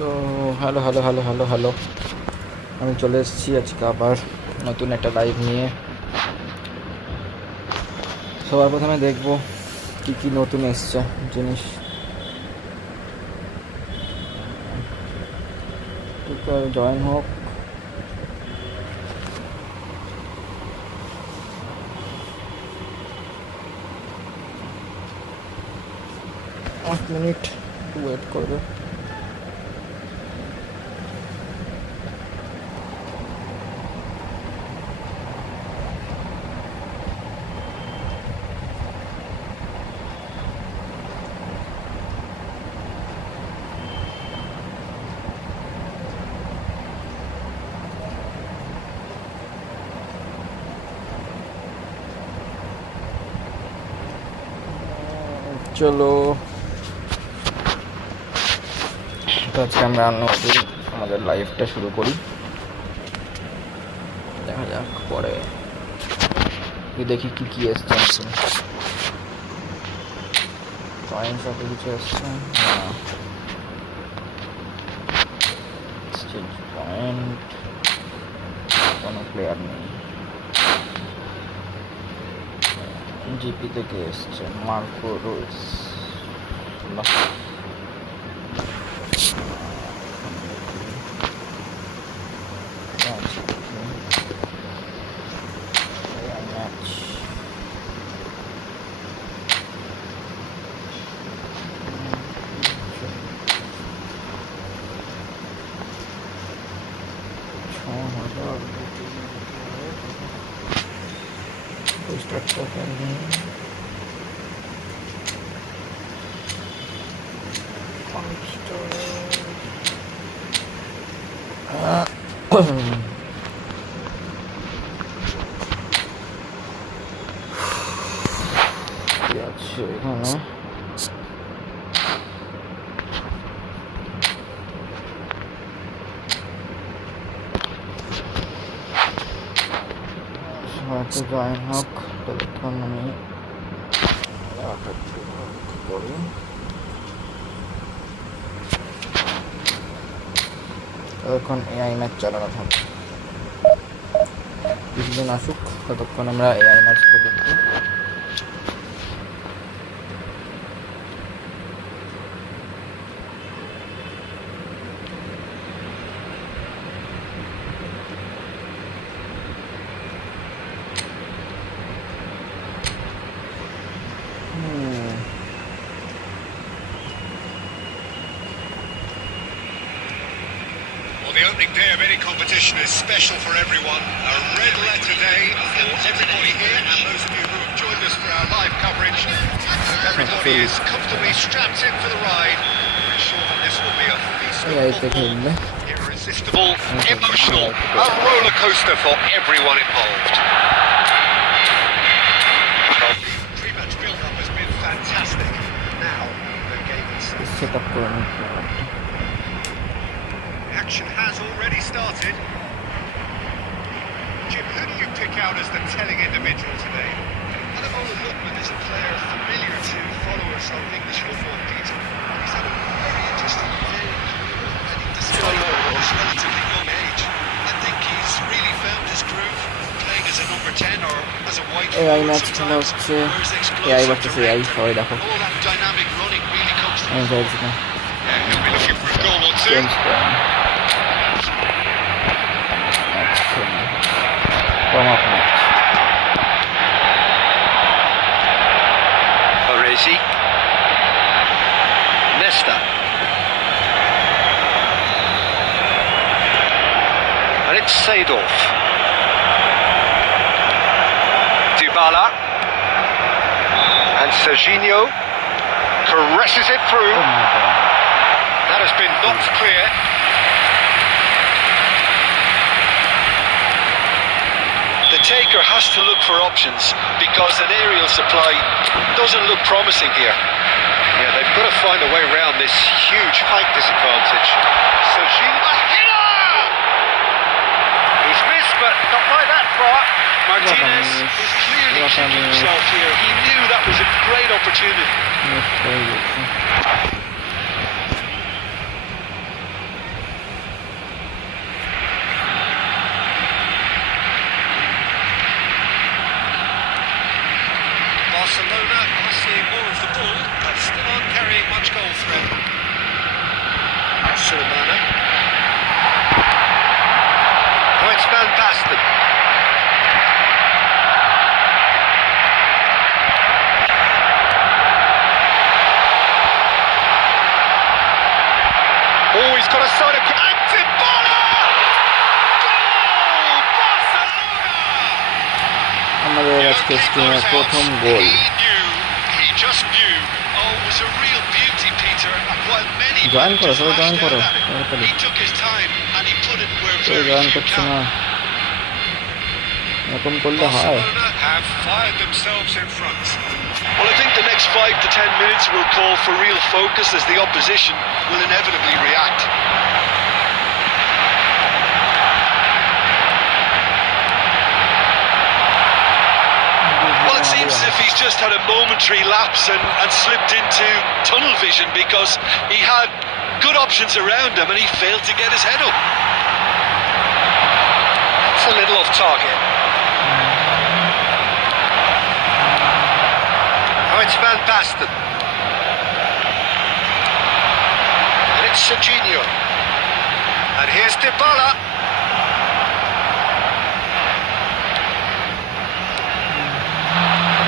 তো hello hello hello hello hello আমি চলে এসেছি আজকে আবার নতুন একটা লাইভ নিয়ে। সবার প্রথমে দেখব কি কি নতুন এসছে জিনিস। জয়েন হোক। 8 মিনিট ওয়েট করবে। চলো তো আজকে আমরা নতুন আমাদের লাইভটা শুরু করি। দেখা যাক পরে দেখি কি কি এসছে। কয়েন সাথে কিছু এসছে না, এক্সচেঞ্জ পয়েন্ট কোনো প্লেয়ার নেই। জিপি থেকে এসছে মার্কো রুইস। এখানে সবাইকে জয়েন হোক। ততক্ষণ আমি করি। ততক্ষণ এআই ম্যাচ চালানো থাকবে। কিছুদিন আসুক, ততক্ষণ আমরা এআই ম্যাচ করে দেখব। The opening day of any competition is special for everyone. A red letter day for everybody here, and those of you who have joined us for our live coverage. Everybody is comfortably strapped in for the ride. I'm sure that this will be a feast of football. Irresistible, emotional, a roller coaster for everyone involved. The pre-match build-up has been fantastic. Now the game is set up. Action has already started. Jim, who do you pick out as the telling individual today? Ademola Lookman is a player familiar to followers of English football, Peter. He's had a very interesting career, and despite his relatively young age, I think he's really found his groove, playing as a number 10 or as a wide forward sometimes, where his explosive direct, all that dynamic running really comes to the fore. Yeah, he'll be looking for a goal or two. Baresi, Nesta, and it's Seedorf, Dybala, and Serginho caresses it through. That has been knocked clear. The taker has to look for options because an aerial supply doesn't look promising here. Yeah, they've got to find a way around this huge height disadvantage. Serginho, a header! He's missed, but not by that far. Martinez is clearly kicking himself here. He knew that was a great opportunity. Sulemana. Oh, it's Van Basten. Oh, he's got a side of... And Dybala! Goal! Barcelona! আমাদের আজকে স্ক্রিনে প্রথম গোল। He just knew. Oh, it was a real beauty, Peter. And while many Join করো, managers সবাই join lashed করো। out at it, he took his time and he put it where কেউ very join few করছে can. না, এরকম করলে হয়? Barcelona have fired themselves in front. Well, I think the next 5 to 10 minutes will call for real focus as the opposition will inevitably react. Well, it seems as if he's just had a momentary lapse and slipped into tunnel vision because he had good options around him and he failed to get his head up. It's a little off target. Oh, it's Van Basten. And it's Serginho. And here's Dybala.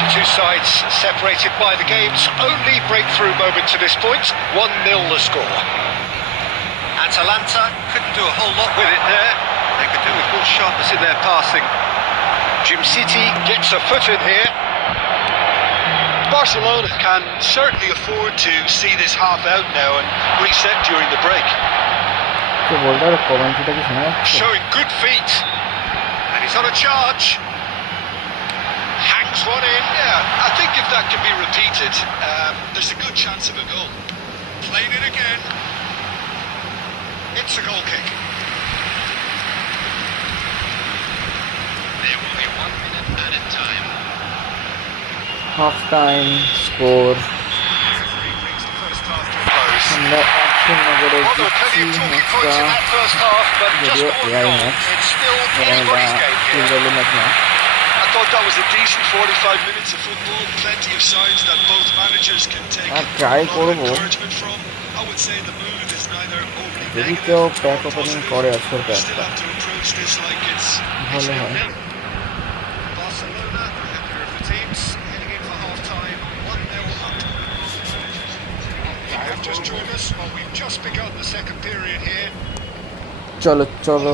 The two sides separated by the game's only breakthrough moment to this point. 1-0 the score. Atalanta couldn't do a whole lot with it there. They could do with more sharpness in their passing. Jim City gets a foot in here. Barcelona can certainly afford to see this half out now and reset during the break. Showing good feet. And he's on a charge. Hangs one in. Yeah, I think if that can be repeated, there's a good chance of a goal. Played it again. It's a goal kick. There will be 1 minute added time. Half time score আমরা 1-0 করে জিতছি ম্যাচটা, যদিও AI match এবং এটা ফুটবলের match না। I thought that was a decent 45 minutes of football. Plenty of signs that both managers can take try করব encouragement from. I would say the mood is neither overly যদি negative কেউ nor pack opening positive. করে আজকের We still প্যাকটা have to approach this like it's ভালো হয়। 0-0. Barcelona, the heavier of the teams, heading in for half-time, 1-0 up. If you have just joined us, well, we've just begun the second period here. চলো চলো,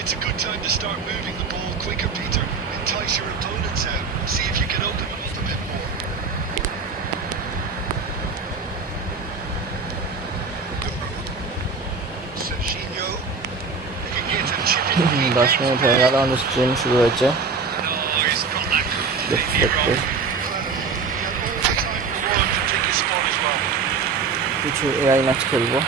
It's a good time to start moving the ball quicker, Peter. Entice your opponents out. See if you can open them up a bit more. Serginho. They can get a chip in. 10 minute হয়ে গেল, আমাদের stream শুরু হয়েছে Oh, he's got that good দেখতে idea দেখতে। on. He had all the time in the world to take his spot as well. কিছু AI match খেলবো,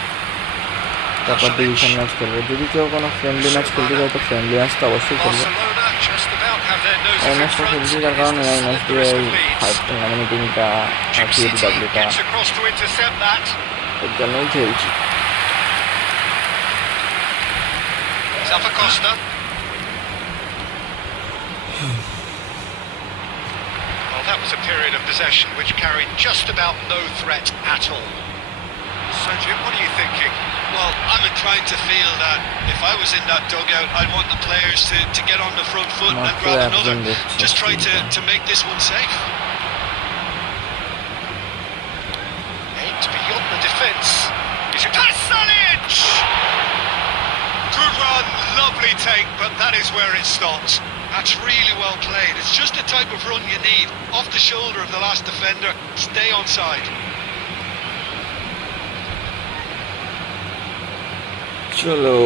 তারপর ডিভিশন ম্যাচ খেলবো। যদি কেউ কোনো ফ্রেন্ডলি ম্যাচ খেলতে চায় তো ফ্রেন্ডলি ম্যাচ তো অবশ্যই খেলবো। Barcelona just about have their noses এই in ম্যাচটা front. খেলছি তার কারণে এই ম্যাচ The দিয়ে risk ওই of leads. ফাইভ নমিনেটিংটা আর Jim City পিএডব্লিউটা gets across to intercept that. এর জন্যই খেলছি। Zappacosta. Well, that was a period of possession which carried just about no threat at all. So, Jim, what are you thinking? Well, I'm inclined to feel that if I was in that dugout, I'd want the players to get on the front foot and grab another. Just try to make this one safe. Aimed beyond the defence. He's a Pasalic! Good run, lovely take, but that is where it stops. That's really well played. It's just the type of run you need. Off the shoulder of the last defender, stay onside. চলো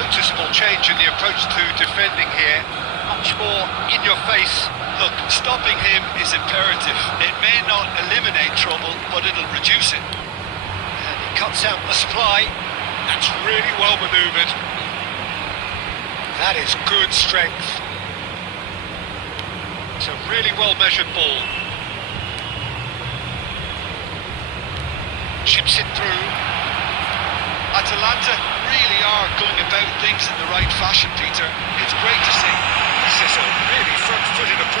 Noticeable change in the approach to defending here. Much more in your face. Look, stopping him is imperative. It may not eliminate trouble, but it'll reduce it. And he cuts out the supply. That's really well manoeuvred. That is good strength. It's a really well measured ball. Chips it through. Atalanta really are going about things in the right fashion, Peter. It's great to see. This is a really front-footed approach.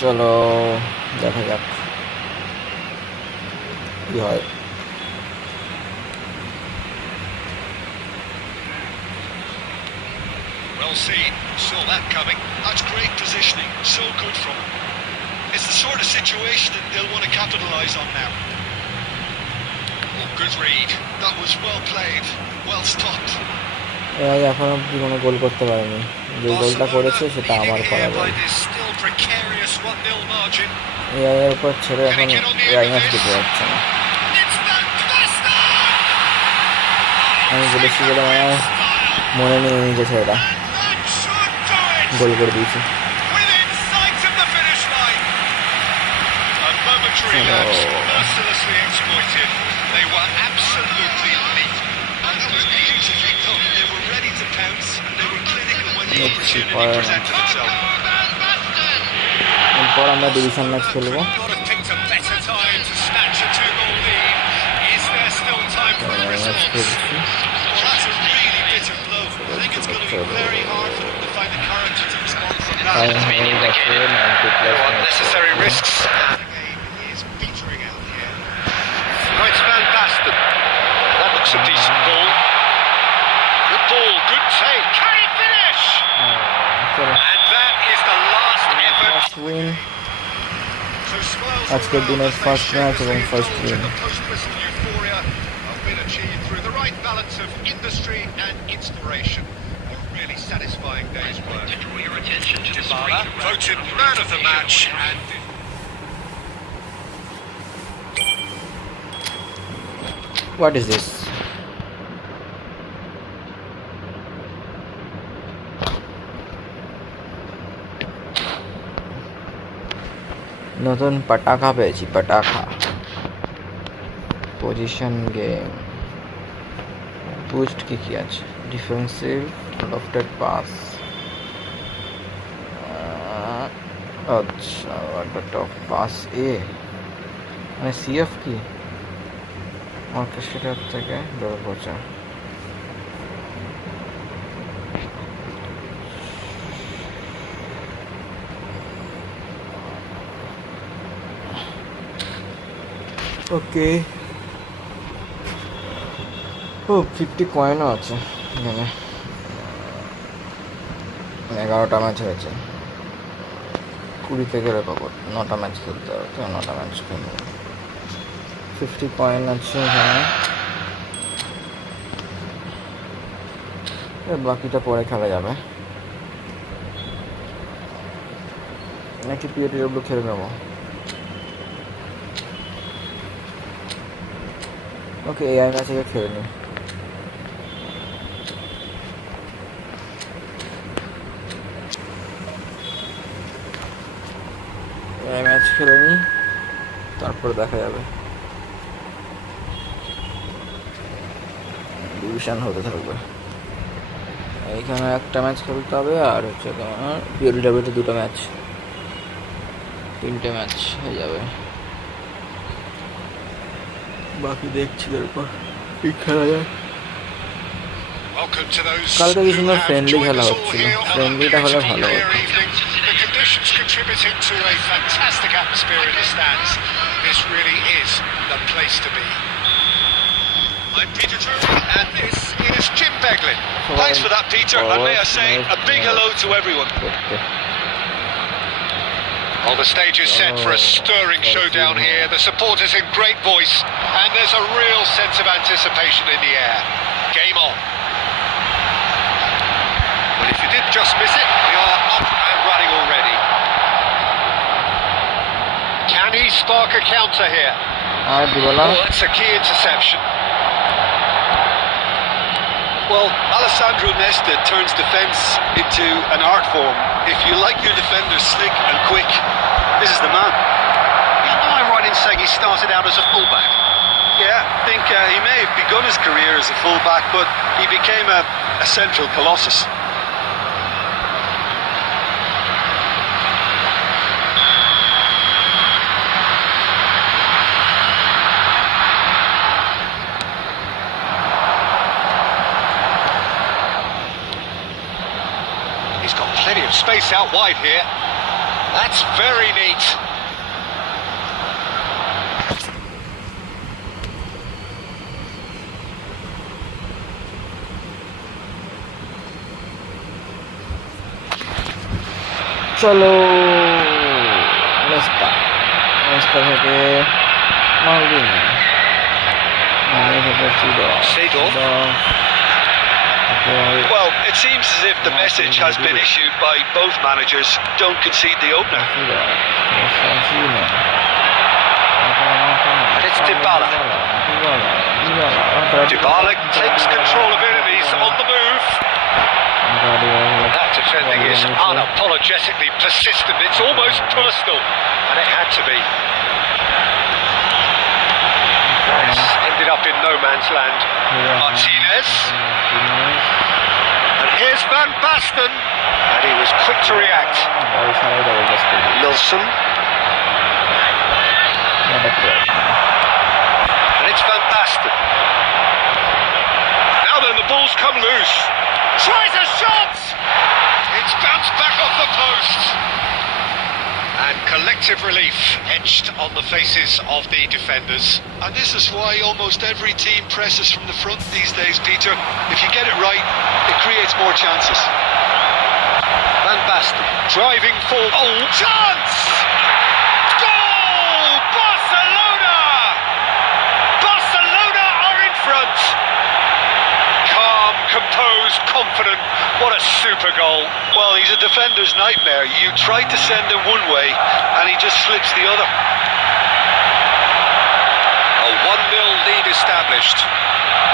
চলো দেখা যাক কি হয়। Well seen, saw that coming. That's great positioning, so good from him. It's the sort of situation that they'll want to capitalise on now. Oh, good read. That was well played, well stopped. AI এখন অব্দি কোনো গোল করতে পারেনি, যে গোলটা করেছে সেটা আমার করা গোল। এআই এর উপর ছেড়ে এখন এআই ম্যাচ দিতে যাচ্ছে না। আমি বলেছি বলে মনে নিয়ে নিয়েছে ছেলেটা, গোল করে দিয়েছি। এরপর আমরা ডিভিশন ম্যাচ খেলবো। আজকের দিনের ফার্স্ট ম্যাচ এবং first win. What is this? নতুন পটাখা পেয়েছি, পটাখা। পজিশন গেম, বুস্ট কি আছে? Defensive, lofted pass. আচ্ছা, টপ পাস এ মানে সিএফ কি অর্কেস্ট্রেটর থেকে দৌড় পৌঁছা। ওকে, ও 50 কয়েনও আছে এখানে। 11টা ম্যাচ হয়েছে, 20 থেকে রেকর্ড 9টা ম্যাচ খেলতে হবে, তো 9টা ম্যাচ খেলবো। 50 কয়েন আছে এখানে, বাকিটা পরে খেলা যাবে। নাকি পিওটিডব্লিউ খেলে নেবো? ওকে, এআই ম্যাচ থেকে খেলে নিই। এআই ম্যাচ খেলে নিই, তারপর দেখা যাবে। ডিভিশন হতে থাকবে। এইখানে একটা ম্যাচ খেলতে হবে, আর হচ্ছে তোমার পিওটিডব্লিউতে 2টা ম্যাচ, 3টে ম্যাচ হয়ে যাবে। বাকি দেখছি এরপর কি খেলা যায়। কালকে কি সুন্দর ফ্রেন্ডলি খেলা হচ্ছিল, ফ্রেন্ডলিটা হলে ভালো হতো। I'm Peter Turner, and this is Jim Beglin. Thanks for that, Peter, and may I say a big hello to everyone. Well, the stage is set for a stirring showdown here. The supporters in great voice, and there's a real sense of anticipation in the air. Game on. But if you did just miss it, we are up and running already. Can he spark a counter here? Oh, that's a key interception. Well, Alessandro Nesta turns defence into an art form. If you like your defenders slick and quick, this is the man. Am I right in saying he started out as a fullback? Yeah, I think he may have begun his career as a fullback, but he became a central colossus. He's got plenty of space out wide here. That's very neat. চলো Leicester থেকে মালদিনি Seedorf. Well, it seems as if the message has been issued by both managers: don't concede the opener. And it's Dybala. Dybala takes control of enemies on the move. That defending is unapologetically persistent. It's almost personal, and it had to be. Yes, ended up in no man's land. Martinez. And here's Van Basten. And he was quick to react. Nilsson. And it's Van Basten. Now then, the ball's come loose. Tries a shot! It's bounced back off the post. And collective relief etched on the faces of the defenders. And this is why almost every team presses from the front these days, Peter. If you get it right, it creates more chances. Van Basten driving for... Oh, chance! Goal! Barcelona! Barcelona are in front! Calm, composed, confident. What a super goal. Well, he's a defender's nightmare. You try to send him one way, and he just slips the other. A 1-0 lead established.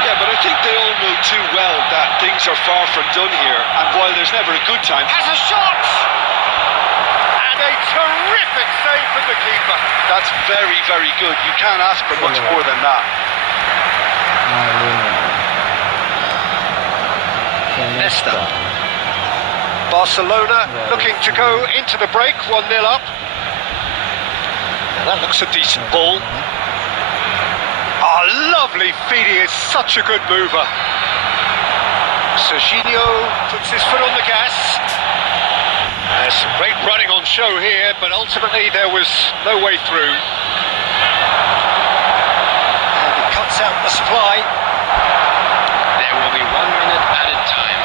Yeah, but I think they all know too well that things are far from done here, and while there's never a good time... Has a shot! And a terrific save from the keeper. That's very, very good. You can't ask for much more than that. Nesta. Barcelona looking to go into the break, 1-0 up. Now that looks a decent ball. Ah, lovely feed, he is such a good mover. Serginho puts his foot on the gas. There's some great running on show here, but ultimately there was no way through. And he cuts out the supply. There will be 1 minute added time.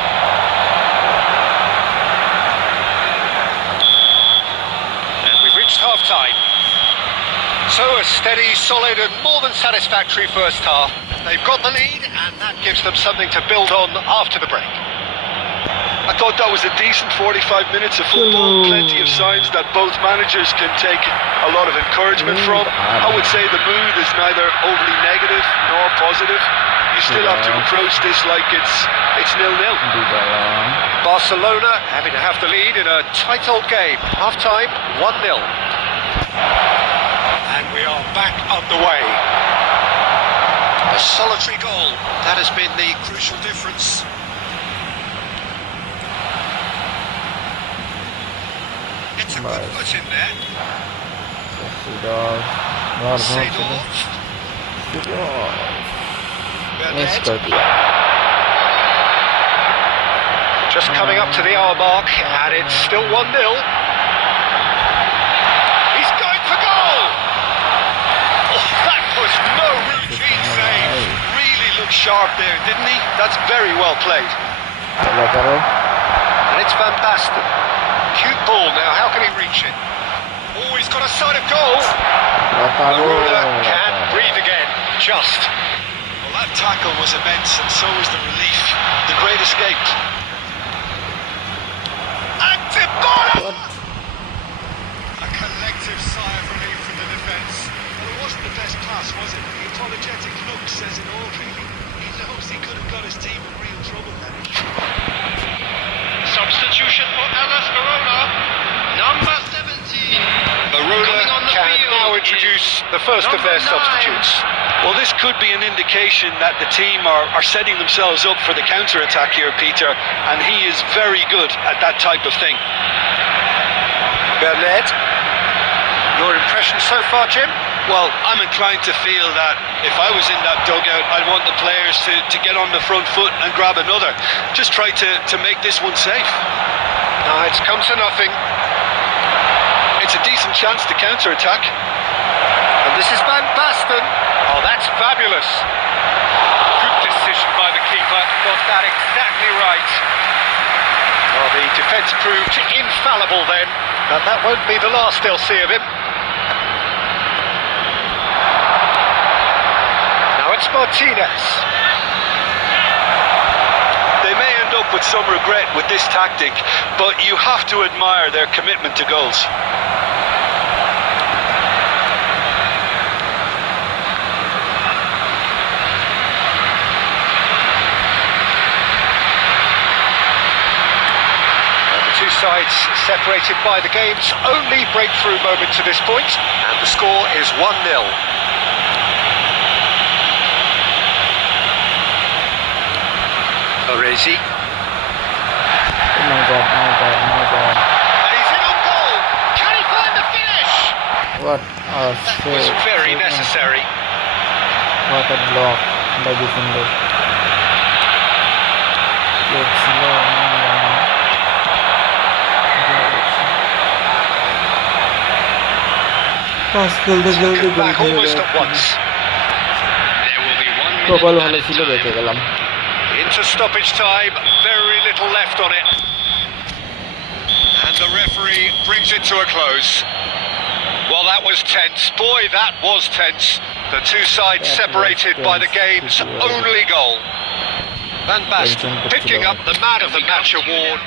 Half-time. So a steady, solid and more than satisfactory first half. They've got the lead and that gives them something to build on after the break. I thought that was a decent 45 minutes of football. Plenty of signs that both managers can take a lot of encouragement from. I would say the mood is neither overly negative nor positive. You still have to approach this like it's 0-0. Barcelona having to have the lead in a tight old game. Half-time, 1-0. And we are back underway. A solitary goal. That has been the crucial difference. It's a good push in there. Seedorf. Just coming up to the hour mark, and it's still 1-0. He's going for goal! Oh, that was no routine save. Really looked sharp there, didn't he? That's very well played. And it's Van Basten. Cute ball now, how can he reach it? Oh, he's got a sight of goal. Marula can breathe again, just. Well, that tackle was immense, and so was the relief. The great escape. And Dybala! A collective sigh of relief from the defence. Well, it wasn't the best pass, was it? The apologetic look says it all, really. He knows he could have got his team in real trouble then. Substitution for Hellas Verona. Number 17. Verona can now introduce the first of their substitutes. Well, this could be an indication that the team are setting themselves up for the counter-attack here, Peter, and he is very good at that type of thing. Bernard, your impression so far, Jim? Well, I'm inclined to feel that if I was in that dugout, I'd want the players to get on the front foot and grab another. Just try to make this one safe. No, it's come to nothing. It's a decent chance to counter-attack. And this is Van Basten. Oh, that's fabulous. Good decision by the keeper. Got that exactly right. Well, the defence proved infallible then, but that won't be the last they'll see of him. Now it's Martinez. They may end up with some regret with this tactic, but you have to admire their commitment to goals. Two sides separated by the game's only breakthrough moment to this point, and the score is 1-0. Orezi. Oh my god, my god, my god. And he's in on goal. Can he find the finish? What a That was very necessary. What a block by defender. Let's go. Taken back almost at once. There will be 1 minute কপাল ভালো added ছিল time. বেঁচে গেলাম Into stoppage time, very little left on it. And the referee brings it to a close. Well, that was tense. Boy, that was tense. The two sides separated by the game's only goal. Van Basten picking up the man of the match award.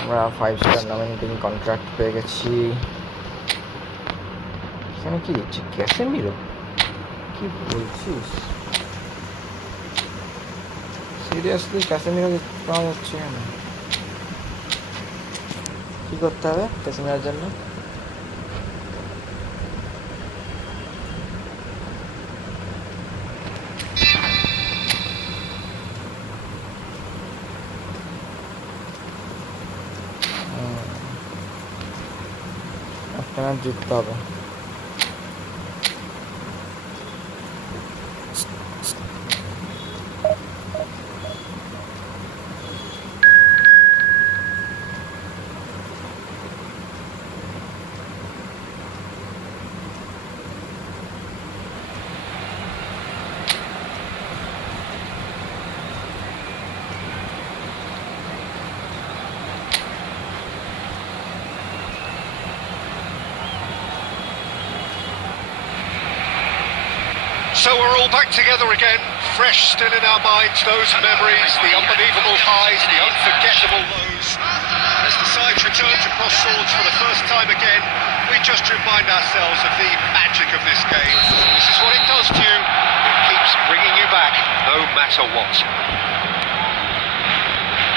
আমরা 5 star nominating contract পেয়ে গেছি এখানে কি দিচ্ছে Casemiro কি বলছিস seriously Casemiro পাওয়া যাচ্ছে না কি করতে হবে ক্যাসেমিরোর জন্য একটা জিততে হবে So we're all back together again, fresh still in our minds, those memories, the unbelievable highs, the unforgettable lows. And as the sides return to cross swords for the first time again, we just remind ourselves of the magic of this game. This is what it does to you. It keeps bringing you back, no matter what.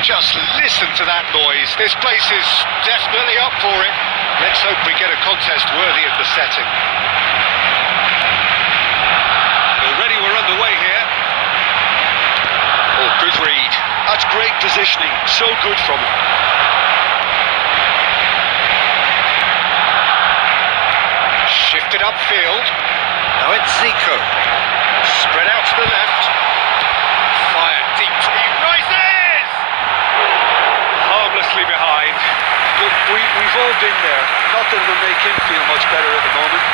Just listen to that noise. This place is definitely up for it. Let's hope we get a contest worthy of the setting. Already we're underway here. Oh, good read. That's great positioning. So good from him. Shifted upfield. Now it's Zico. Spread out to the left. Fired deep. He rises! Harmlessly behind. Look, we've all been there. Not that it'll make him feel much better at the moment.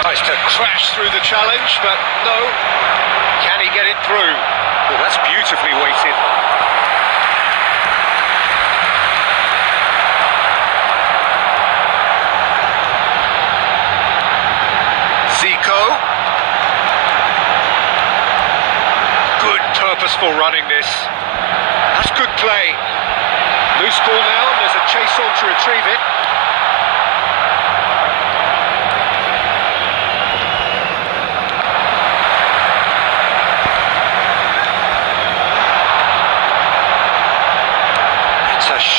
Tries to crash through the challenge, but no. Can he get it through? Well, that's beautifully weighted. Zico. Good purposeful running this. That's good play. Loose ball now, and there's a chase on to retrieve it.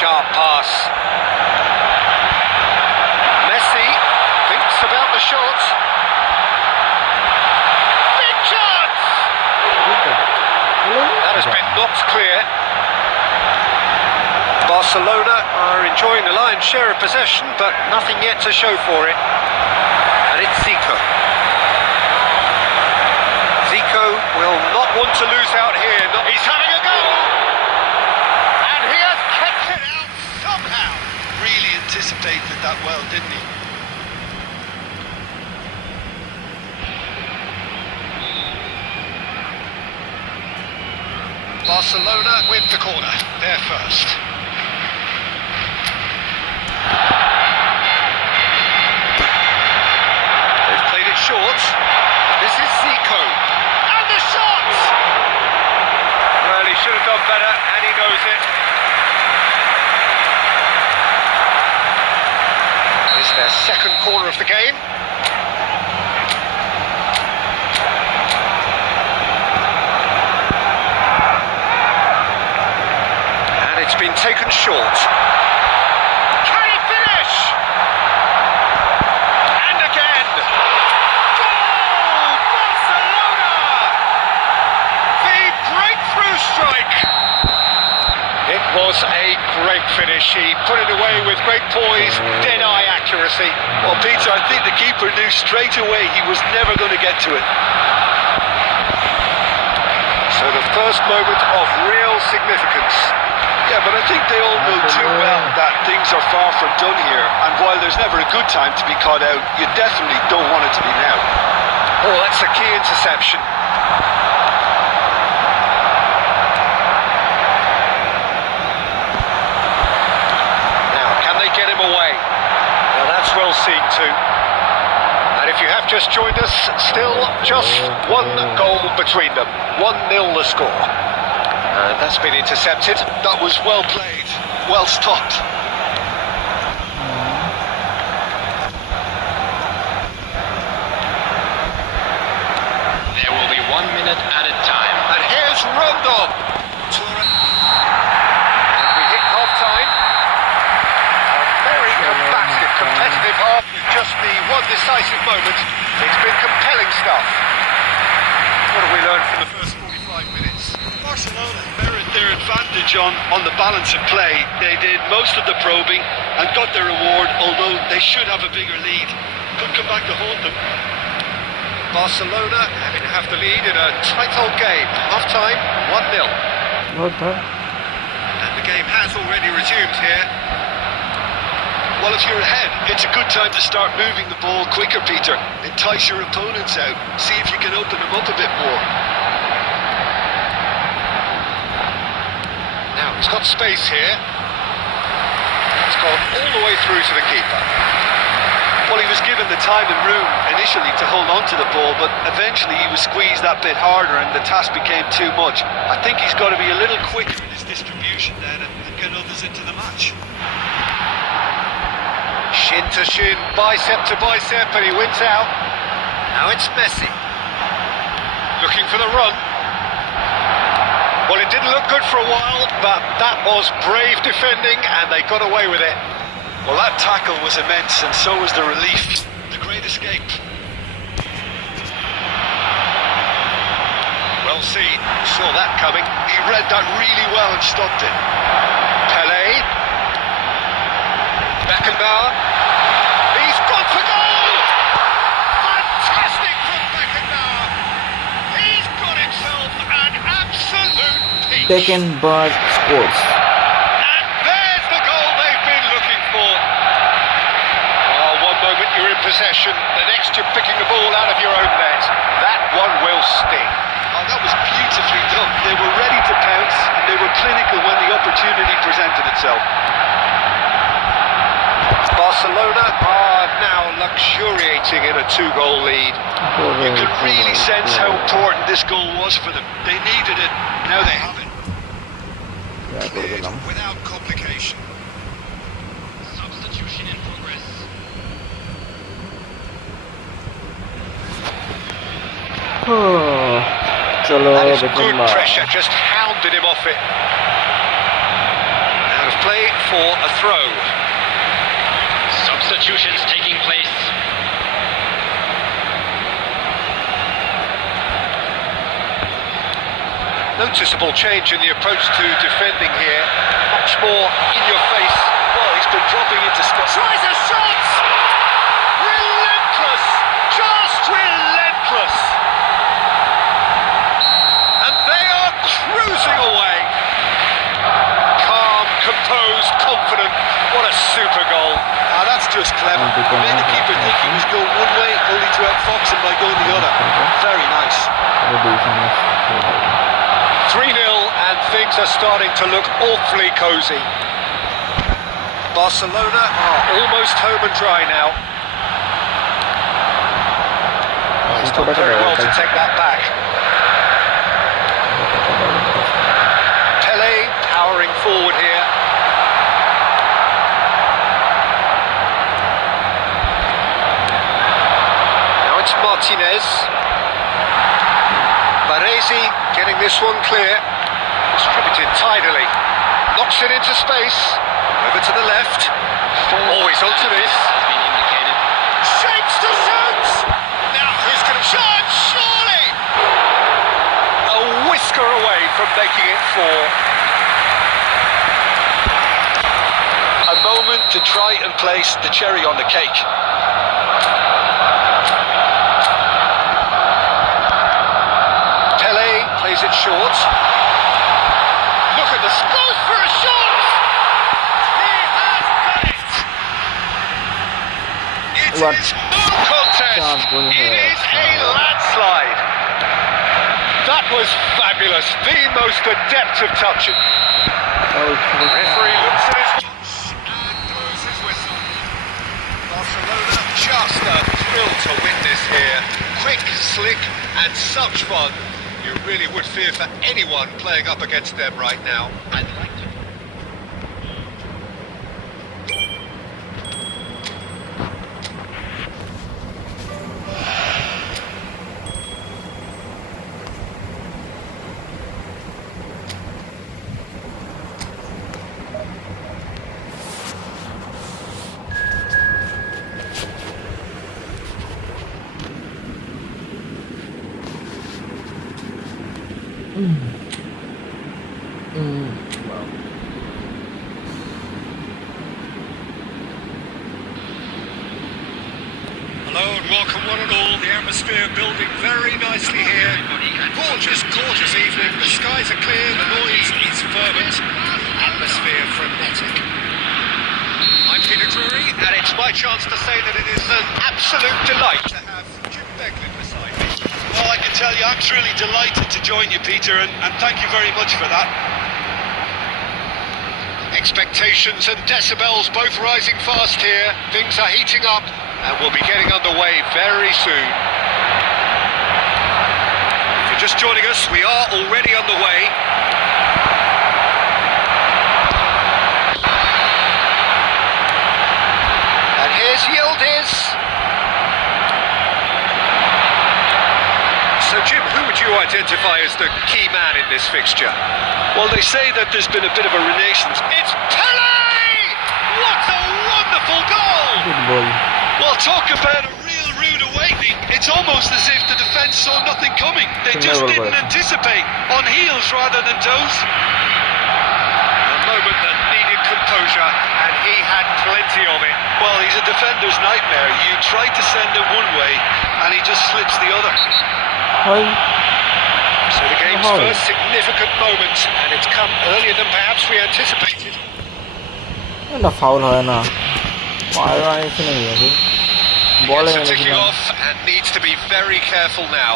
Sharp pass. Messi thinks about the shot. Big chance! That has been knocked clear. Barcelona are enjoying the lion's share of possession, but nothing yet to show for it. And it's Zico. Zico will not want to lose out here. He's having a go! And he has kept it out somehow. Really anticipated that well, didn't he? Barcelona win the corner. They're first. They've played it short. This is Zico. And the shot! Well, he should have done better, and he knows it. It's their second corner of the game. It's been taken short. Can he finish? And again. Goal! Barcelona! The breakthrough strike. It was a great finish. He put it away with great poise, dead-eye accuracy. Well, Peter, I think the keeper knew straight away he was never going to get to it. So the first moment of real significance. Yeah, but I think they all know too well that things are far from done here, and while there's never a good time to be caught out, you definitely don't want it to be now. Oh, that's a key interception. Now, can they get him away? Well, that's well seen too. And if you have just joined us, still just one goal between them. 1-0 the score. That's been intercepted. That was well played, well stopped. There will be 1 minute at a time. And here's Rondon. And we hit half-time. A very combative, competitive half with just the one decisive moment. It's been compelling stuff. What have we learned from the first 45 minutes? Barcelona Merit their advantage on the balance of play. They did most of the probing and got their reward, although they should have a bigger lead. Could come back to haunt them. Barcelona having half the lead in a tight old game. Half-time, 1-0. What the? And the game has already resumed here. Well, if you're ahead, it's a good time to start moving the ball quicker, Peter. Entice your opponents out. See if you can open them up a bit more. Now, he's got space here. It's gone all the way through to the keeper. Well, he was given the time and room initially to hold on to the ball, but eventually he was squeezed that bit harder and the task became too much. I think he's got to be a little quicker in his distribution then and get others into the match. Shin to shin, bicep to bicep, and he wins out. Now it's Messi. Looking for the run. Well, it didn't look good for a while, but that was brave defending, and they got away with it. Well, that tackle was immense, and so was the relief. The great escape. Well seen, saw that coming. He read that really well and stopped it. Pelé. Beckenbauer. He's gone for goal! Fantastic from Beckenbauer. He's got himself an absolute peach. Beckenbauer scores. And there's the goal they've been looking for. Oh, one moment you're in possession, the next you're picking the ball out of your own net. That one will sting. Oh, that was beautifully done. They were ready to pounce, and they were clinical when the opportunity presented itself. Barcelona are now luxuriating in a 2-goal lead. You can really sense how important this goal was for them. They needed it, now they have it. cleared without complication. Substitution in progress. चलो That is good Beckenbauer. pressure, just hounded him off it. Out of play for a throw. Substitutions taking place. Noticeable change in the approach to defending here. Much more in your face. Well, he's been dropping into spots. Tries a shot! Relentless! Just relentless! And they are cruising away. Calm, composed, confident. What a super goal. Ah, that's just clever. Made the keeper think he was going one way, only to outfox him by going the other. Very nice. 3-0 and things are starting to look awfully cosy. Barcelona are almost home and dry now. It's done very well to take that back. Pele powering forward here. Now it's Martinez. Baresi getting this one clear. Distributed tidily. Knocks it into space. Over to the left. Always onto this. Shapes to shoot! Now who's going to shoot? Surely! A whisker away from making it 4. A moment to try and place the cherry on the cake. Pele plays it short. Look at the goes for a shot! He has done it! It What? is no contest! It is a landslide! That was fabulous. The most adept of touching. Referee looks at his watch and blows his whistle. Barcelona just a thrill to witness here. Quick, slick, and such fun. You really would fear for anyone playing up against them right now. I'd like to. Hello and welcome one and all. The atmosphere building very nicely here. Gorgeous, gorgeous evening. The skies are clear, the noise is fervent, atmosphere frenetic. I'm Peter Drury, and it's my chance to say that it is an absolute delight to have Jim Beglin beside me. Well, I can tell you, I'm truly delighted to join you, Peter, and thank you very much for that. Expectations and decibels both rising fast here. Things are heating up and we'll be getting underway very soon. If you're just joining us, we are already underway. And here's Yildiz. So Jim, who would you identify as the key man in this fixture? Well, they say that there's been a bit of a renaissance. It's Pele! What a wonderful goal! Good ball. Well, talk about a real rude awakening. It's almost as if the defence saw nothing coming. They just didn't anticipate, on heels rather than toes. A moment that needed composure, and he had plenty of it. Well, he's a defender's nightmare. You try to send him one way, and he just slips the other. Hi. So the game's first significant moment, and it's come earlier than perhaps we anticipated. না foul হয় না মারা এসে নেই আছে বলে Gets a ticking off and needs to be very careful now.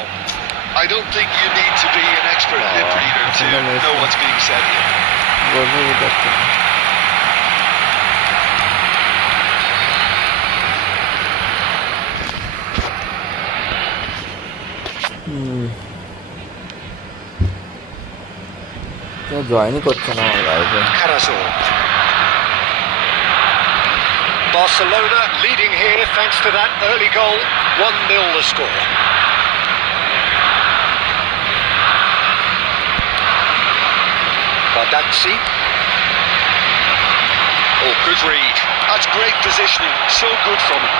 I don't think you need to be an expert lip reader to know what's being said here. বোঝাই যাচ্ছে কেউ জয়েনই করছে না আমার লাইফে Carrasco. Barcelona leading here thanks to that early goal. 1-0 the score. Badanzi. Oh, good read. That's great positioning. So good from him.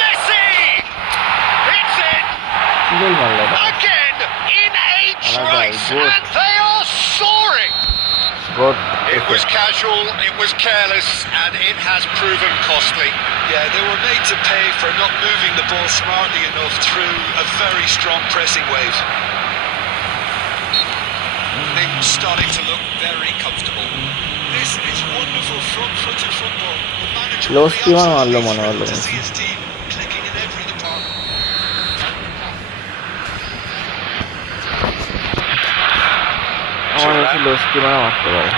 Messi! It's in! গোল মারলো Again! In a Good. and they are soaring. Good. It was casual, it was careless, and it has proven costly. Yeah, they were made to pay for not moving the ball smartly enough through a very strong pressing wave. Things starting to look very comfortable. This is wonderful front-footed football. The manager will Los be que iban a darle absolutely mano a thrilled to los. see his team clicking in every department. আমার কাছে los que iban a মারতে পারে।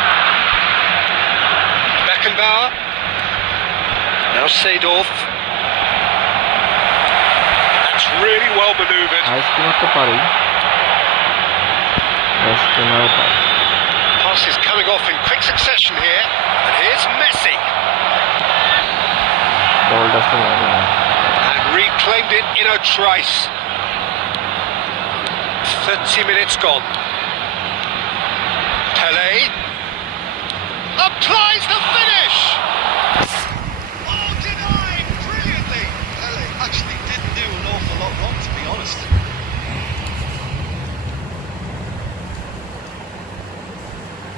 Beckenbauer. Now Seedorf. That's really well manoeuvred. হাই স্কি মারতে পারি। los que মারতে পারি। Pass is coming off in quick succession here. And here's Messi. বলটা তো লাগে না। And reclaimed it in a trice. 30 minutes gone. Pele. Applies the finish. Oh, denied brilliantly. Pele actually didn't do an awful lot wrong, to be honest.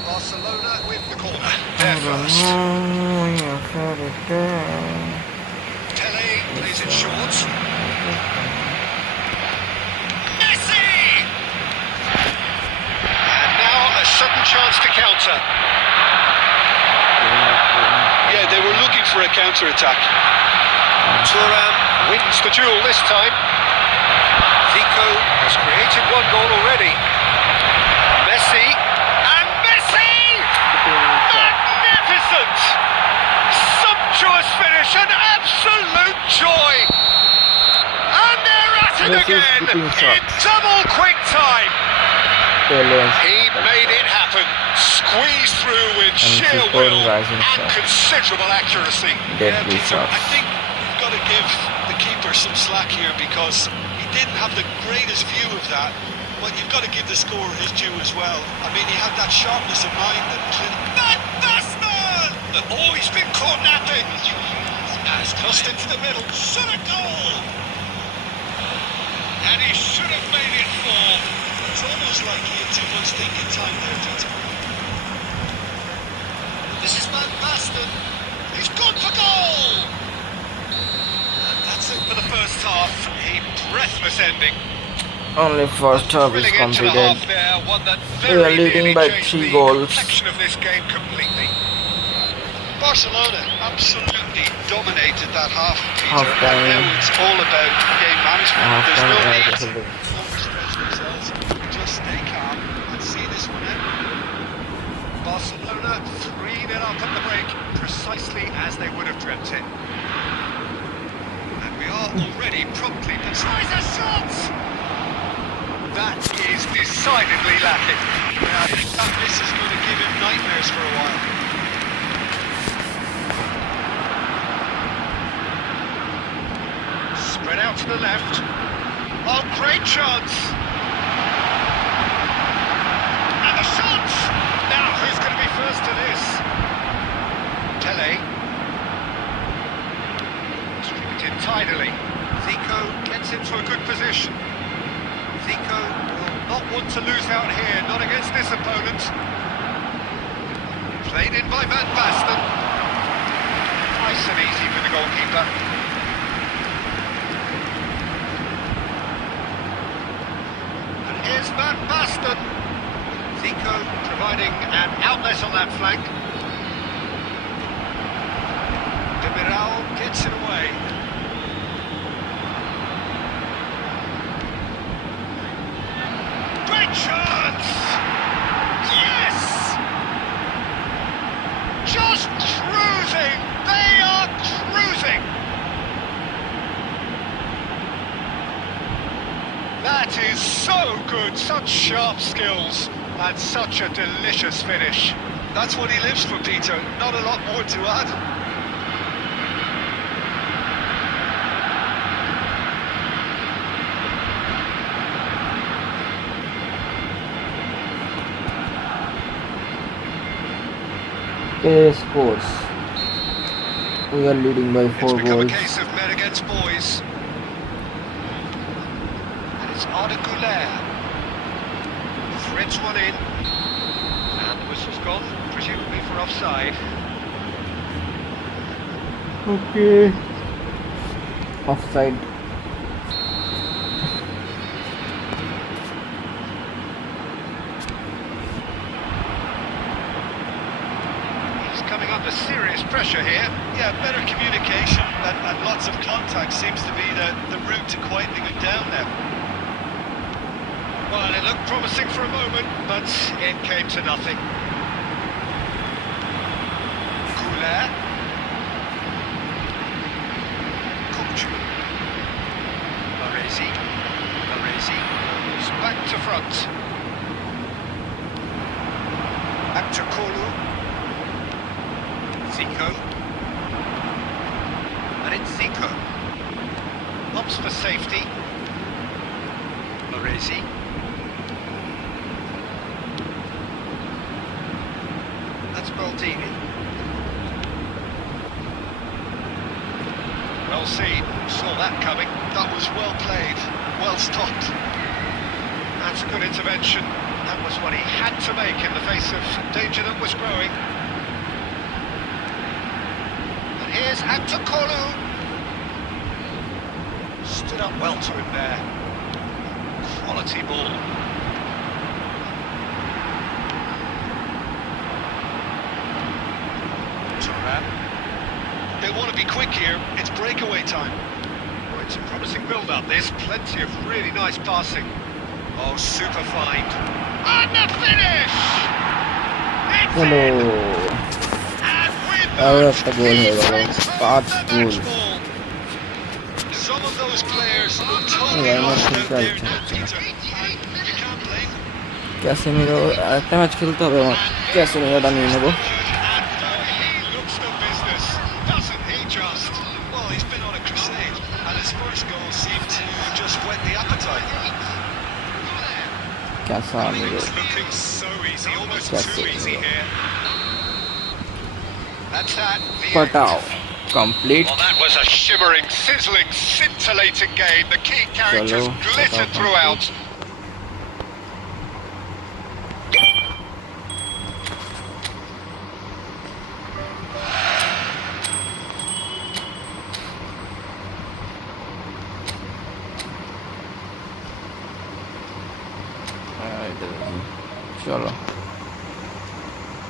Barcelona with the corner. They're first. Pele plays it short. Messi! And now a sudden chance to counter. Yeah, they were looking for a counter-attack. Thuram wins the duel this time. Zico has created one goal already. Messi, and Messi! Magnificent! Sumptuous finish, an absolute joy! And they're at it Messi is again keeping in shot. double quick time. Pele. He made it happen, squeezed through with sheer Zico will rising and shot. considerable accuracy. Deadly Peter, shots. I think we've got to give the keeper some slack here because he didn't have the greatest view of that, but you've got to give the scorer his due as well. I mean, he had that sharpness of mind and Van Basten! Oh, he's been caught napping. Has tossed into the middle. Should have goal! And he should have made it four. it's almost like he had too much thinking time there, Peter. This is Van Basten. He's gone for goal! And that's it for the first half. A breathless ending. Only first half is Drilling into the completed. half there, one that We are very leading nearly by changed 3 the goals. complexion of this game completely. Barcelona absolutely dominated that half, Peter. Half time. And now it's all about game management. Half There's time, no yeah, need to definitely. overstretch themselves. Just stay calm and see this one out. Barcelona 3-0 up at the break, precisely as they would have dreamt it. And we are already promptly precise as shots! That is decidedly lacking. Yeah, I think that this is going to give him nightmares for a while. Spread out to the left. Oh, great chance! And the shot! Now, who's going to be first to this? Pele. Distributed tidily. Zico gets into a good position. Zico will not want to lose out here, not against this opponent. Played in by Van Basten. Nice and easy for the goalkeeper. And here's Van Basten. Zico providing an outlet on that flank. Demiral gets it away. Great chance! Yes! Just cruising! They are cruising! That is so good, such sharp skills and such a delicious finish. That's what he lives for, Peter. Not a lot more to add. Scores. We are leading by 4 It's become goals. a case of men against boys. And it's Arda Güler. threads one in. And the whistle's gone, presumably for offside. Okay. Offside. He's coming under serious pressure here. Yeah, better communication and lots of contact seems to be the route to quieting him down now. Well, it looked promising for a moment, but it came to nothing. Goulet. Coach. Baresi goes back to front. Akçakolu. Zico. And it's Zico. Opts for safety. Baresi. That's Baldini. Well seen, saw that coming. That was well played, well stopped. That's a good intervention. That was what he had to make in the face of danger that was growing. And here's Akçakolu. Stood up well to him there. Quality ball. They want to be quick here, it's breakaway time. Oh, it's a promising build-up, this. Plenty of really nice passing. Oh, super find. And the finish! It's in! Hello. And with और that, अब तक गोल he हो गया wins 5 the goal match ball. Some of those players will totally Yeah, lost I'm out not there sure. now, Peter. And you can't blame them. Casemiro একটা match খেলতে হবে আমার ক্যাসেমিরোটা নিয়ে নেবো He looks the business, doesn't he just? Well, he's been on a crusade, and his first goal seemed to just whet the appetite. ক্যাসামিরো It's looking so easy, almost That's too it. easy here. That's that. The पटाओ end. Complete Well, that was a shimmering, sizzling, scintillating game. The key characters Chalo, glittered pata throughout. चलो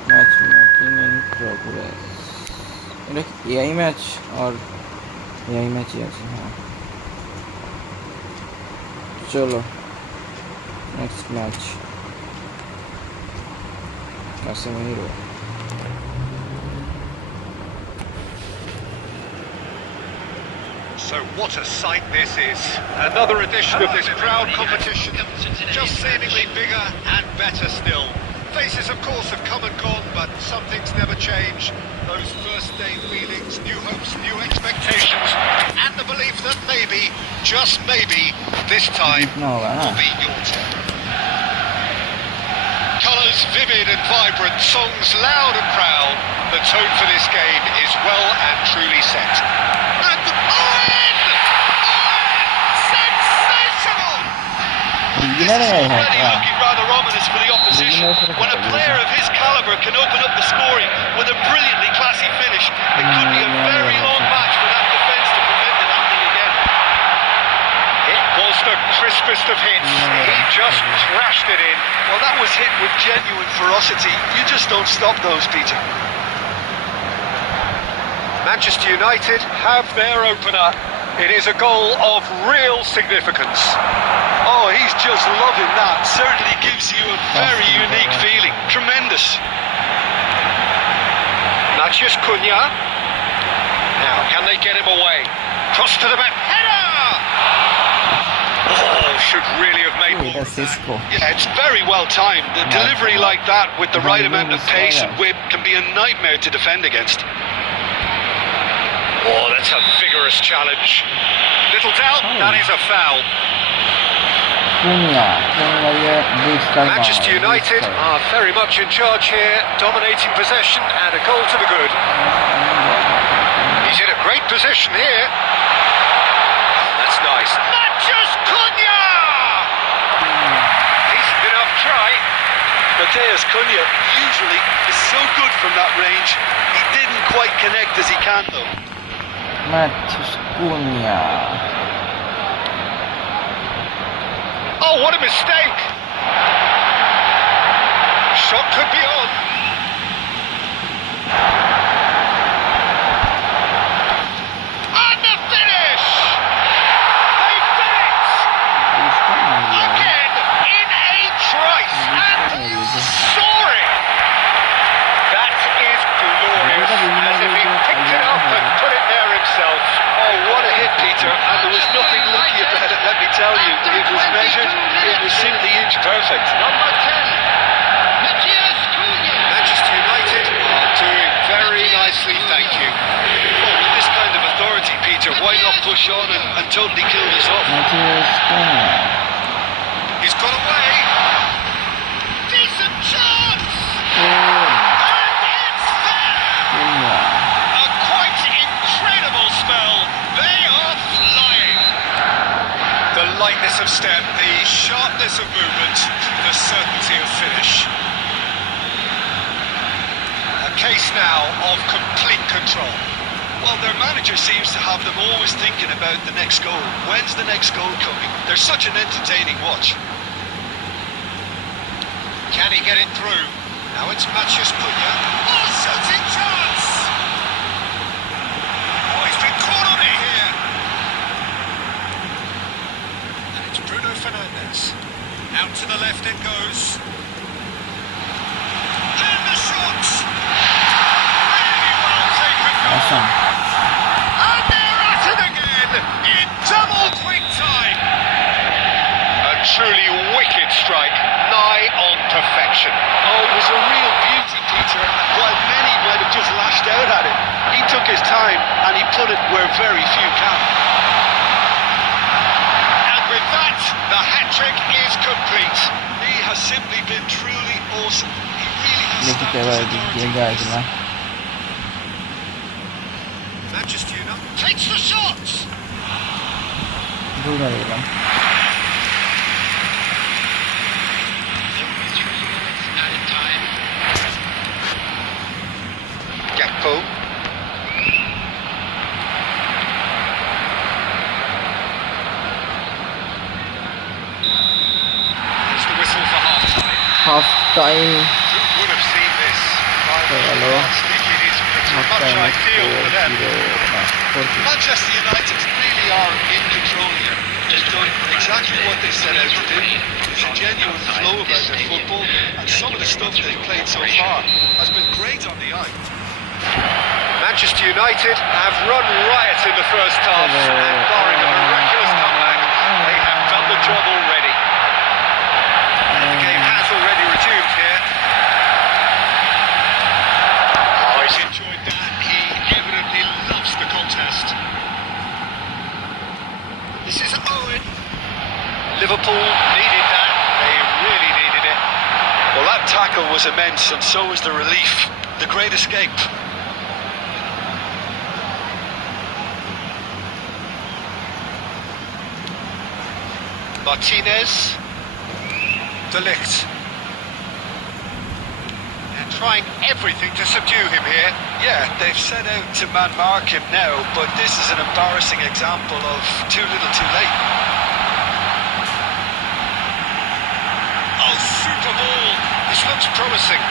match making in progress এটা AI match আর AI ম্যাচই আছে হ্যাঁ চলো next match Casemiro So what a sight this is. Another edition of this proud competition, just seemingly bigger and better still. Faces, of course, have come and gone, but some things never change. Those first day feelings, new hopes, new expectations, and the belief that maybe, just maybe, this time will be your turn. Colours vivid and vibrant, songs loud and proud. The tone for this game is well and truly set. And sensational! Beginner है Already हाँ looking rather ominous for the opposition. When a player of his calibre can open up the scoring with a brilliantly classy finish, it could be a very long match for that defence to prevent it happening again. It was the crispest of hits. He just crashed it in. Well, that was hit with genuine ferocity. You just don't stop those, Peter. Manchester United have their opener. It is a goal of real significance. Oh, he's just loving that. Certainly gives you a very unique feeling. Tremendous. Matheus Cunha. Now, can they get him away? Cross to the back. Header! Oh, should really have made more এটা of that. Cisco Yeah, it's very well timed. The delivery like that with the right amount of pace and whip can be a nightmare to defend against. Oh, that's a vigorous challenge. Little doubt, that is a foul. Cunha Cunha বুস্ট কার Manchester United are very much in charge here, dominating possession and a goal to the good. He's in a great position here. That's nice. Matheus Cunha! Decent enough try. Mateus Cunha usually is so good from that range. He didn't quite connect as he can though. Matheus Cunha. Oh, what a mistake! Shot could be on. And the finish! They did it! Again, in a trice, and soaring! That is glorious, as if he picked it up and put it there himself. Oh, what a hit, Peter. And there was nothing lucky about it, let me tell you. It was measured, it was simply inch perfect. Number 10, Matheus Cunha. Manchester United are doing very nicely, thank you. Well, with this kind of authority, Peter, why not push on and totally kill this off? Matheus Cunha. He's got away. Decent chance. Oh, And it's there. Cunha. A quite incredible spell. They are flying. The lightness of step, the sharpness of movement, the certainty of finish. A case now of complete control. Well, their manager seems to have them always thinking about the next goal. When's the next goal coming? They're such an entertaining watch. Can he get it through? Now it's Matheus Cunha. Oh, shooting chance! Oh, he's been caught on it here. And it's Bruno Fernandes. Out to the left it goes. And the shot! Really well taken goal. Awesome. And they're at it again in double quick time. A truly wicked strike, nigh on perfection. Oh, it was a real beauty, Peter. While many might have just lashed out at it, he took his time and he put it where very few can. And with that, the hat-trick is complete. He has simply been truly awesome. He really has देखिए stamped क्या his बात authority ये on guys this. ना Manchester United takes the shot. भूल गया एकदम Gakpo. There's the whistle for half-time. half time Who would have seen this? hello I think it is pretty half much time ideal for them. 4-0 Manchester United really are in control here. They've done exactly what they set out to do. There's a genuine flow about their football, and some of the stuff they've played so far has been great on the eye. Manchester United have run riot in the first half, and barring a miraculous comeback, they have done the job already. And the game has already resumed here. Oh, he's enjoyed that. He evidently loves the contest. This is Owen. Liverpool needed that. They really needed it. Well, that tackle was immense, and so was the relief. The great escape. Martinez. De Ligt. They're trying everything to subdue him here. Yeah, they've set out to man-mark him now, but this is an embarrassing example of too little too late. Oh, super ball. This looks promising.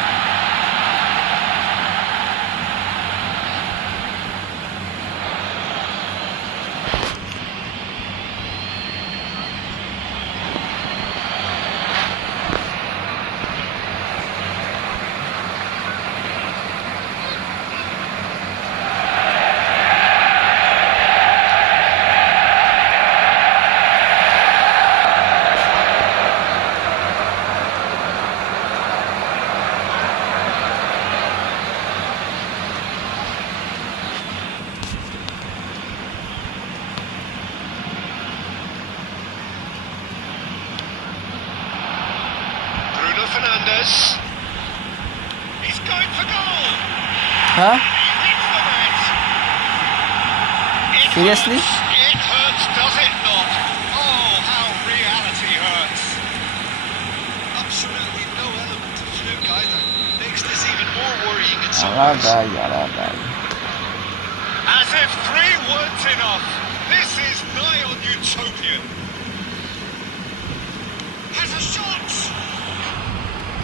Fernandes. He's going for goal. Huh? He hits the net. It Seriously? Hurts. It hurts, does it not? Oh, how reality hurts. Absolutely no element of guys. That makes this even more worrying in some ways. আলাদাই As if 3 weren't enough, this is nigh on utopian. Has a shot!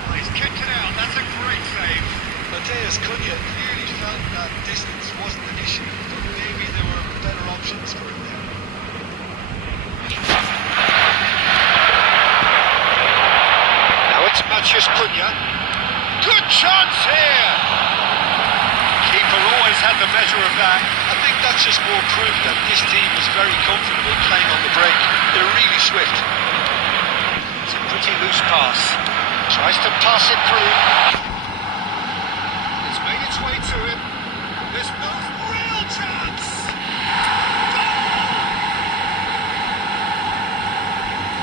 Oh, he's kicked it out, that's a great save. Mateus Cunha clearly felt that distance wasn't an issue, but maybe there were better options for him there. Now it's Matheus Cunha. Good chance here! Keeper always had the measure of that. I think that's just more proof that this team was very comfortable playing on the break. They're really swift. It's a pretty loose pass. Tries to pass it through. It's made its way to him. There's no real chance.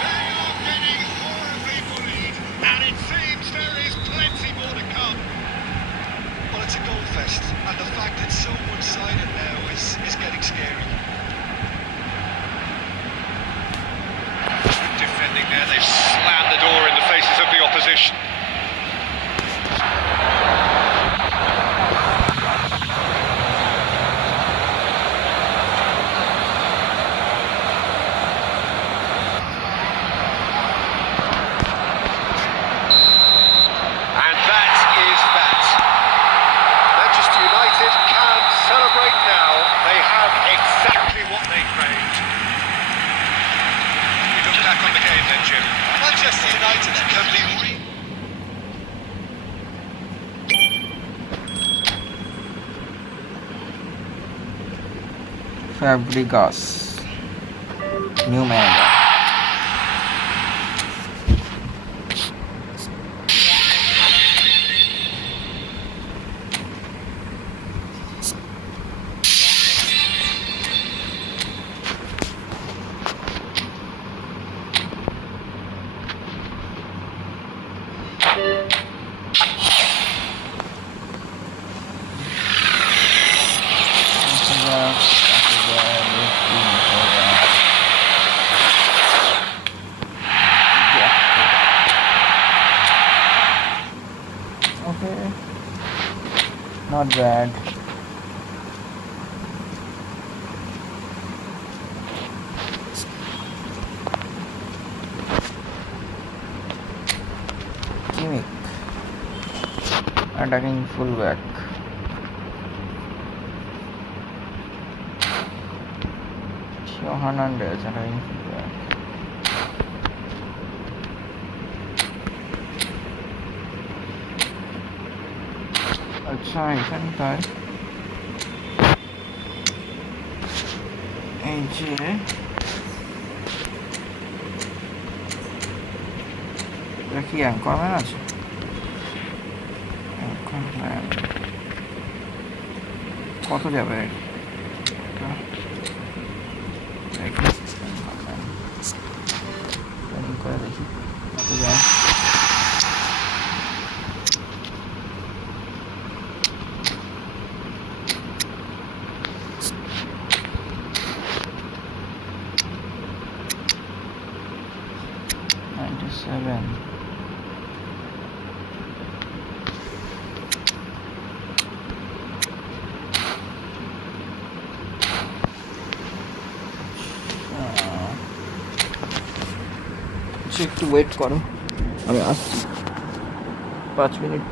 They are getting horribly bullied, and it seems there is plenty more to come. Well, it's a goal fest, and the fact it's so one-sided now is getting scary. Good defending there. They've slammed the door in the faces of the opposition. And that is that. Manchester United can celebrate now. They have exactly what they craved. We look back on the game then, Jim. Manchester United can be Fabregas new manager. Okay, not bad. Kimmich, attacking fullback. Theo Hernandez, attacking fullback. अच्छा এখানটায় এই যে এটা কি anchorman আছে anchorman কত যাবে করে দেখি কত যায় seven. একটু ওয়েট করো আমি আসছি 5 মিনিট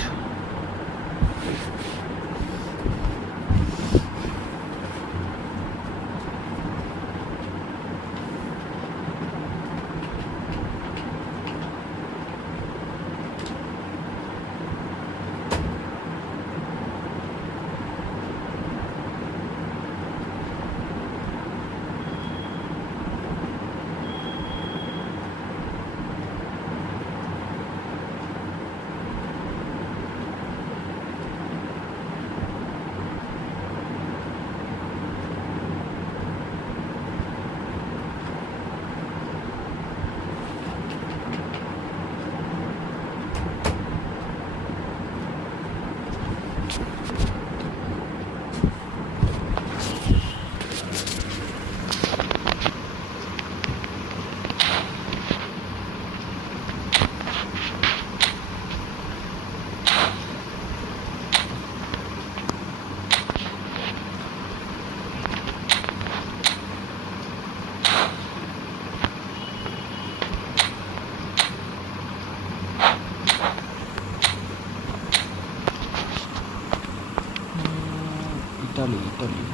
gully.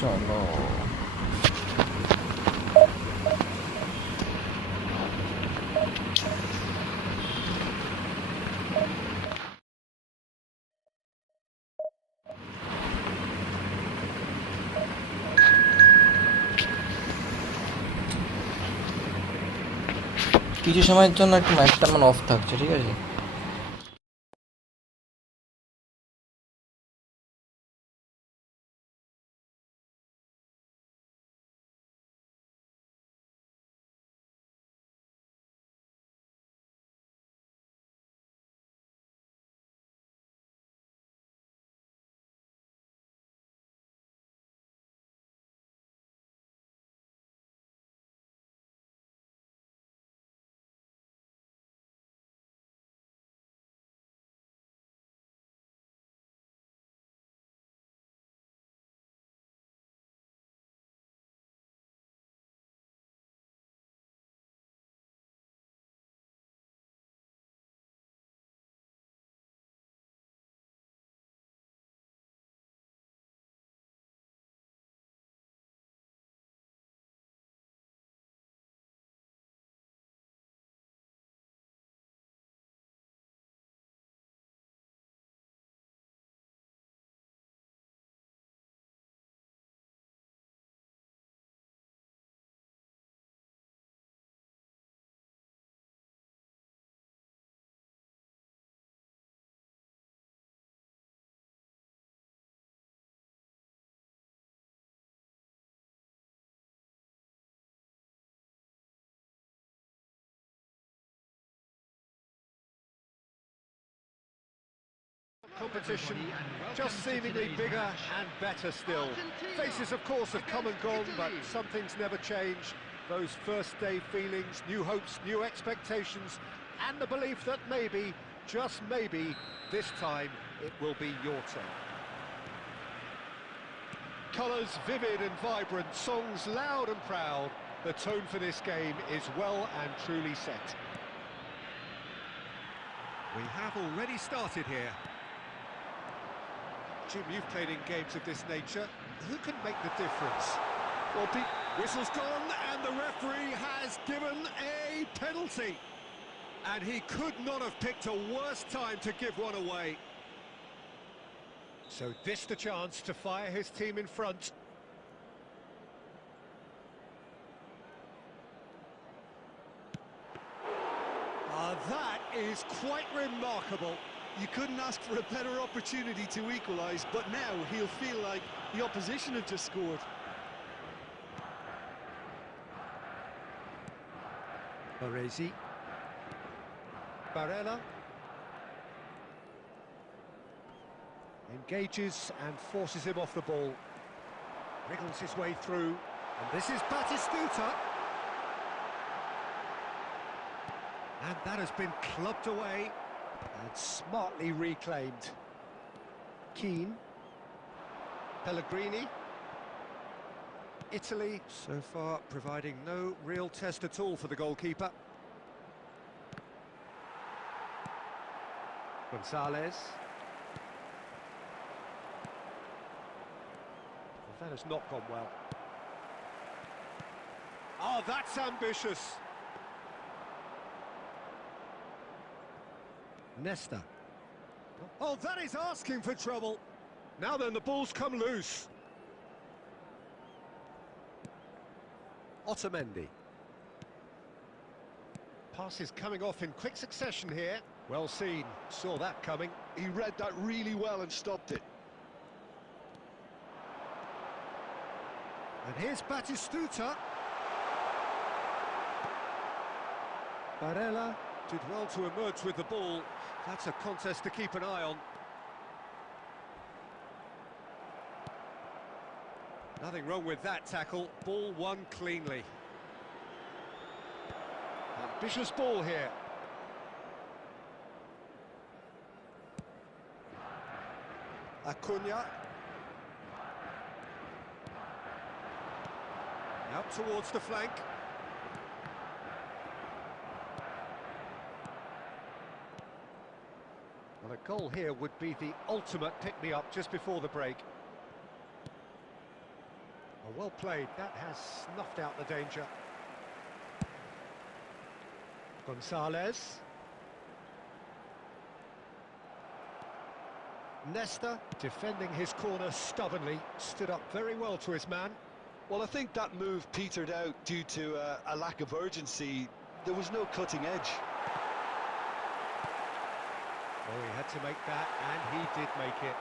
चलो কিছু সময়ের জন্য একটু ম্যাচটা আমার অফ থাকছে, ঠিক আছে? Competition just seemingly bigger and better still. Faces, of course, have come and gone, but some things never change. Those first day feelings, new hopes, new expectations, and the belief that maybe, just maybe, this time it will be your turn. Colours vivid and vibrant, songs loud and proud. The tone for this game is well and truly set. We have already started here. Jim, you've played in games of this nature. Who can make the difference? Well, the whistle's gone and the referee has given a penalty. And he could not have picked a worse time to give one away. So this the chance to fire his team in front. That is quite remarkable. You couldn't ask for a better opportunity to equalise, but now he'll feel like the opposition have just scored. Baresi. Barella. Engages and forces him off the ball. Wriggles his way through. And this is Batistuta. And that has been clubbed away and smartly reclaimed. Keane. Pellegrini. Italy, so far providing no real test at all for the goalkeeper. Gonzalez. Well, that has not gone well. Oh, that's ambitious. Nesta. Oh, that is asking for trouble. Now then, the ball's come loose. Otamendi. Passes coming off in quick succession here. Well seen, saw that coming. He read that really well and stopped it. And here's Batistuta. Barella did well to emerge with the ball. That's a contest to keep an eye on. Nothing wrong with that tackle. Ball won cleanly. Ambitious ball here. Acuna. Out towards the flank. Well, a goal here would be the ultimate pick-me-up just before the break. Oh, well played. That has snuffed out the danger. Gonzalez. Nesta, defending his corner stubbornly, stood up very well to his man. Well, I think that move petered out due to a lack of urgency. There was no cutting edge. Oh, he had to make that, and he did make it.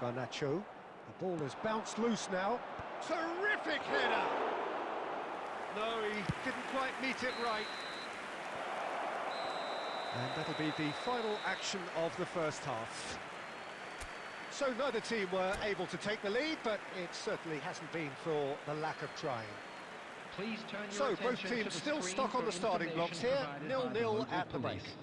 Garnacho. The ball has bounced loose now. Terrific header! No, he didn't quite meet it right. And that'll be the final action of the first half. So neither team were able to take the lead, but it certainly hasn't been for the lack of trying. Please turn your So both attention to teams the still screen stuck on for the starting blocks here, information provided by the 0-0 local at the break. police.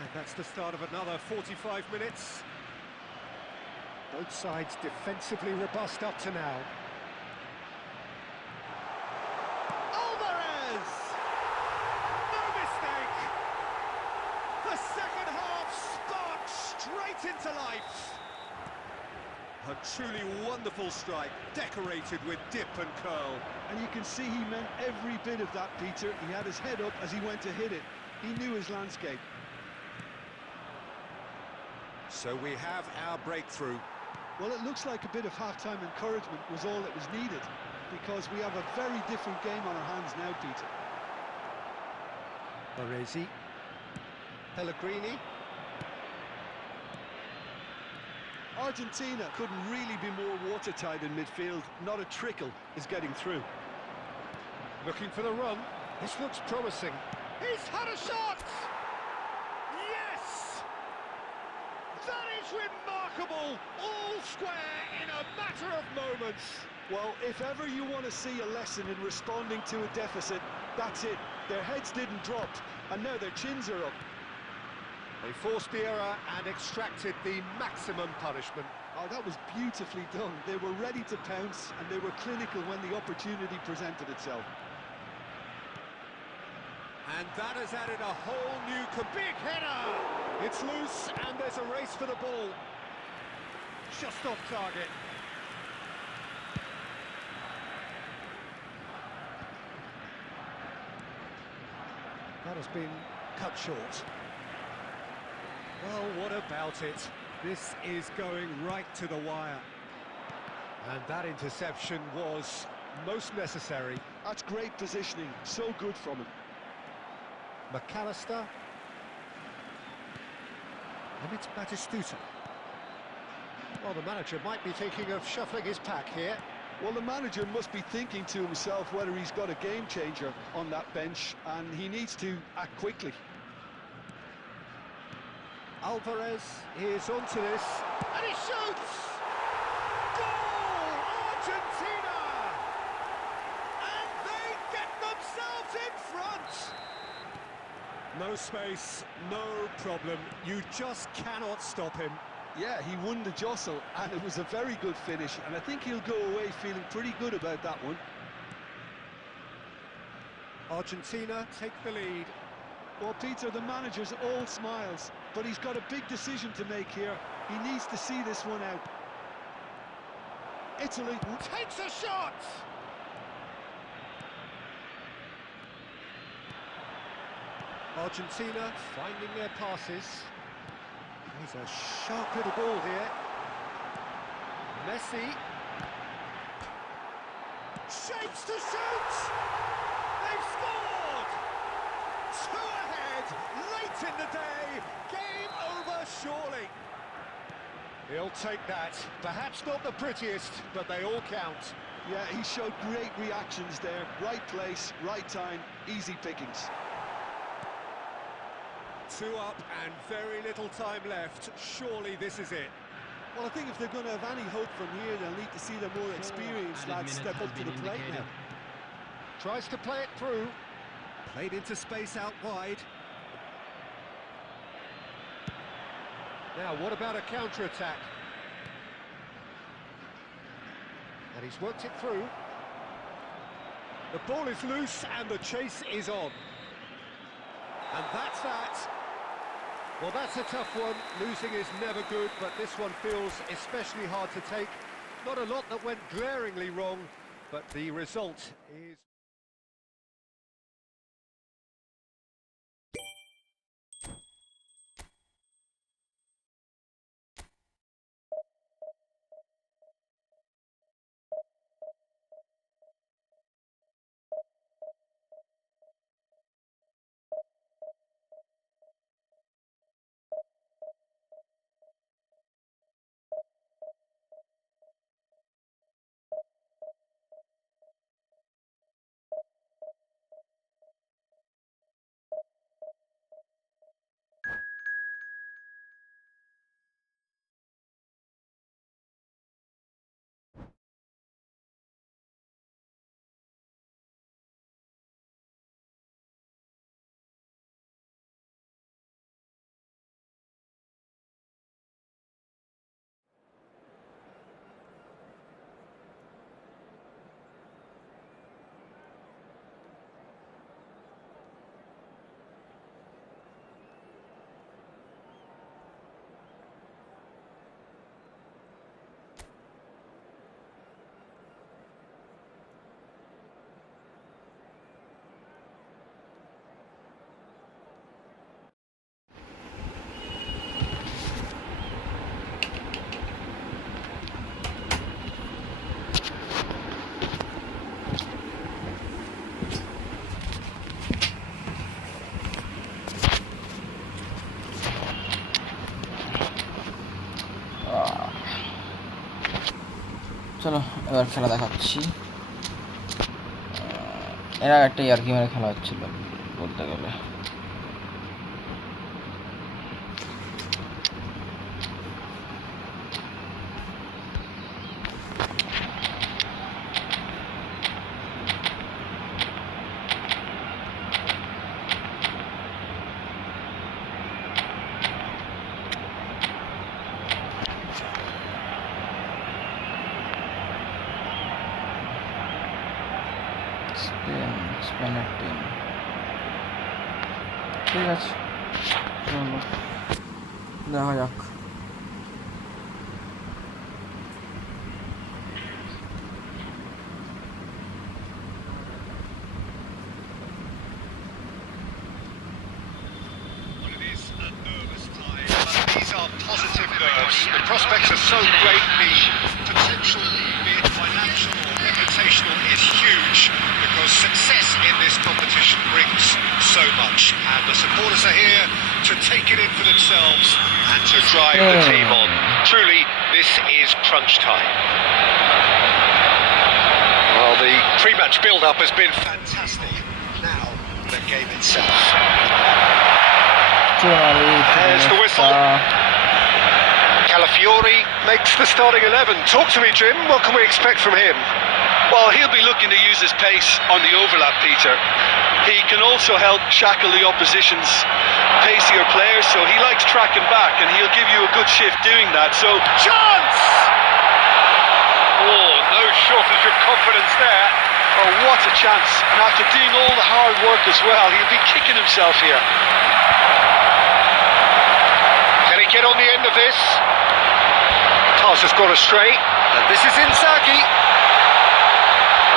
And that's the start of another 45 minutes. Both sides defensively robust up to now. Alvarez! No mistake! The second half sparked straight into life. A truly wonderful strike, decorated with dip and curl. And you can see he meant every bit of that, Peter. He had his head up as he went to hit it. He knew his landscape. So we have our breakthrough. Well, it looks like a bit of half-time encouragement was all that was needed, because we have a very different game on our hands now, Peter. Baresi. Pellegrini. Argentina couldn't really be more watertight in midfield. Not a trickle is getting through. Looking for the run. This looks promising. He's had a shot! Yes! That is remarkable! All square in a matter of moments. Well, if ever you want to see a lesson in responding to a deficit, that's it. Their heads didn't drop, and now their chins are up. They forced the error and extracted the maximum punishment. Oh, that was beautifully done. They were ready to pounce, and they were clinical when the opportunity presented itself. And that has added a whole new big header! It's loose, and there's a race for the ball. Just off target. That has been cut short. Well, what about it? This is going right to the wire. And that interception was most necessary. That's great positioning. So good from him. McAllister. And it's Batistuta. Well, the manager might be thinking of shuffling his pack here. Well, the manager must be thinking to himself whether he's got a game changer on that bench, and he needs to act quickly. Alvarez is onto this, and he shoots! Goal! Argentina! And they space, no problem. You just cannot stop him. Yeah, he won the jostle, and it was a very good finish, and I think he'll go away feeling pretty good about that one. Argentina take the lead. Well, Peter, the manager's all smiles, but he's got a big decision to make here. He needs to see this one out. Italy Takes a shot! Argentina finding their passes. He's a sharp little ball here. Messi. Shapes to shoot! They've scored! Two ahead, late in the day. Game over, surely. He'll take that. Perhaps not the prettiest, but they all count. Yeah, he showed great reactions there. Right place, right time, easy pickings. 2 up and very little time left. Surely this is it. Well, I think if they're going to have any hope from here, they'll need to see the more experienced lads step up to the plate now. Tries to play it through. Played into space out wide. Now, what about a counter-attack? And he's worked it through. The ball is loose and the chase is on. And that's that. Well, that's a tough one. Losing is never good, but this one feels especially hard to take. Not a lot that went glaringly wrong, but the result is... চলো এবার খেলা দেখাচ্ছি। এরা একটা ইয়ার্কি মেরে খেলা হচ্ছিল বলতে গেলে। স্পেনের টিম ঠিক আছে, চলো দেখা যাক। Positive nerves. The prospects are so great. The potential, be it financial or reputational, is huge because success in this competition brings so much. And the supporters are here to take it in for themselves and to drive the team on. Truly, this is crunch time. Well, the pre-match build-up has been fantastic. Now, the game itself. There's the whistle. Calafiori makes the starting 11. Talk to me, Jim. What can we expect from him? Well, he'll be looking to use his pace on the overlap, Peter. He can also help shackle the opposition's pacier players, so he likes tracking back, and he'll give you a good shift doing that. So, chance! Oh, no shortage of confidence there. Oh, what a chance. And after doing all the hard work as well, he'll be kicking himself here. Can he get on the end of this? Toss has gone astray, and this is Inzaghi.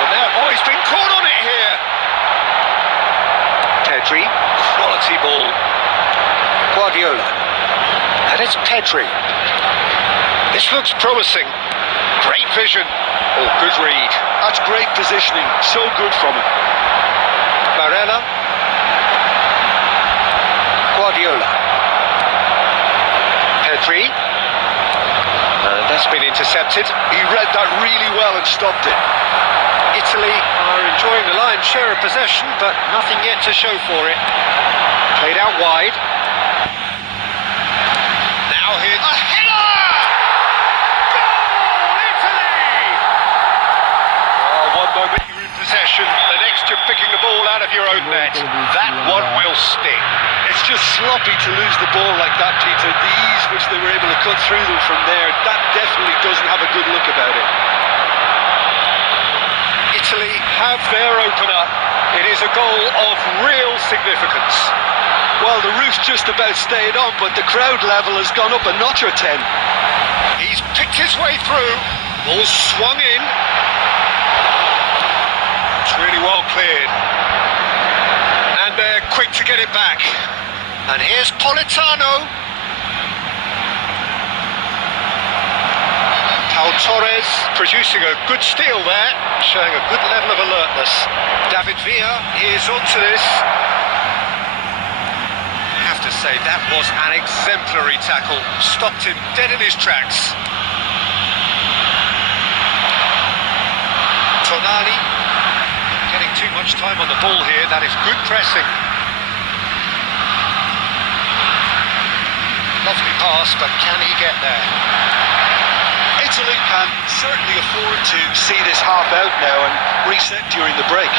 Oh, now, oh, he's been caught on it here. Pedri, quality ball. Guardiola, and it's Pedri. This looks promising. Great vision. Oh, good read. That's great positioning. So good from him. Barella. Guardiola. Pedri. And that's been intercepted. He read that really well and stopped it. Italy are enjoying the lion's share of possession, but nothing yet to show for it. Played out wide. Now hit. A header! Goal, Italy! Oh, one moment you're in possession, the next you're picking the ball out of your own net. That one will sting. It's just sloppy to lose the ball like that, Peter. The ease which they were able to cut through them from there, that definitely doesn't have a good look about it. Italy have their opener. It is a goal of real significance. Well, the roof's just about stayed on, but the crowd level has gone up a notch or 10. He's picked his way through. Ball swung in. It's really well cleared. And they're quick to get it back. And here's Politano. Pau Torres producing a good steal there, showing a good level of alertness. David Villa is onto this. I have to say, that was an exemplary tackle. Stopped him dead in his tracks. Tonali getting too much time on the ball here. That is good pressing. Lovely pass, but can he get there? Italy can certainly afford to see this half out now and reset during the break.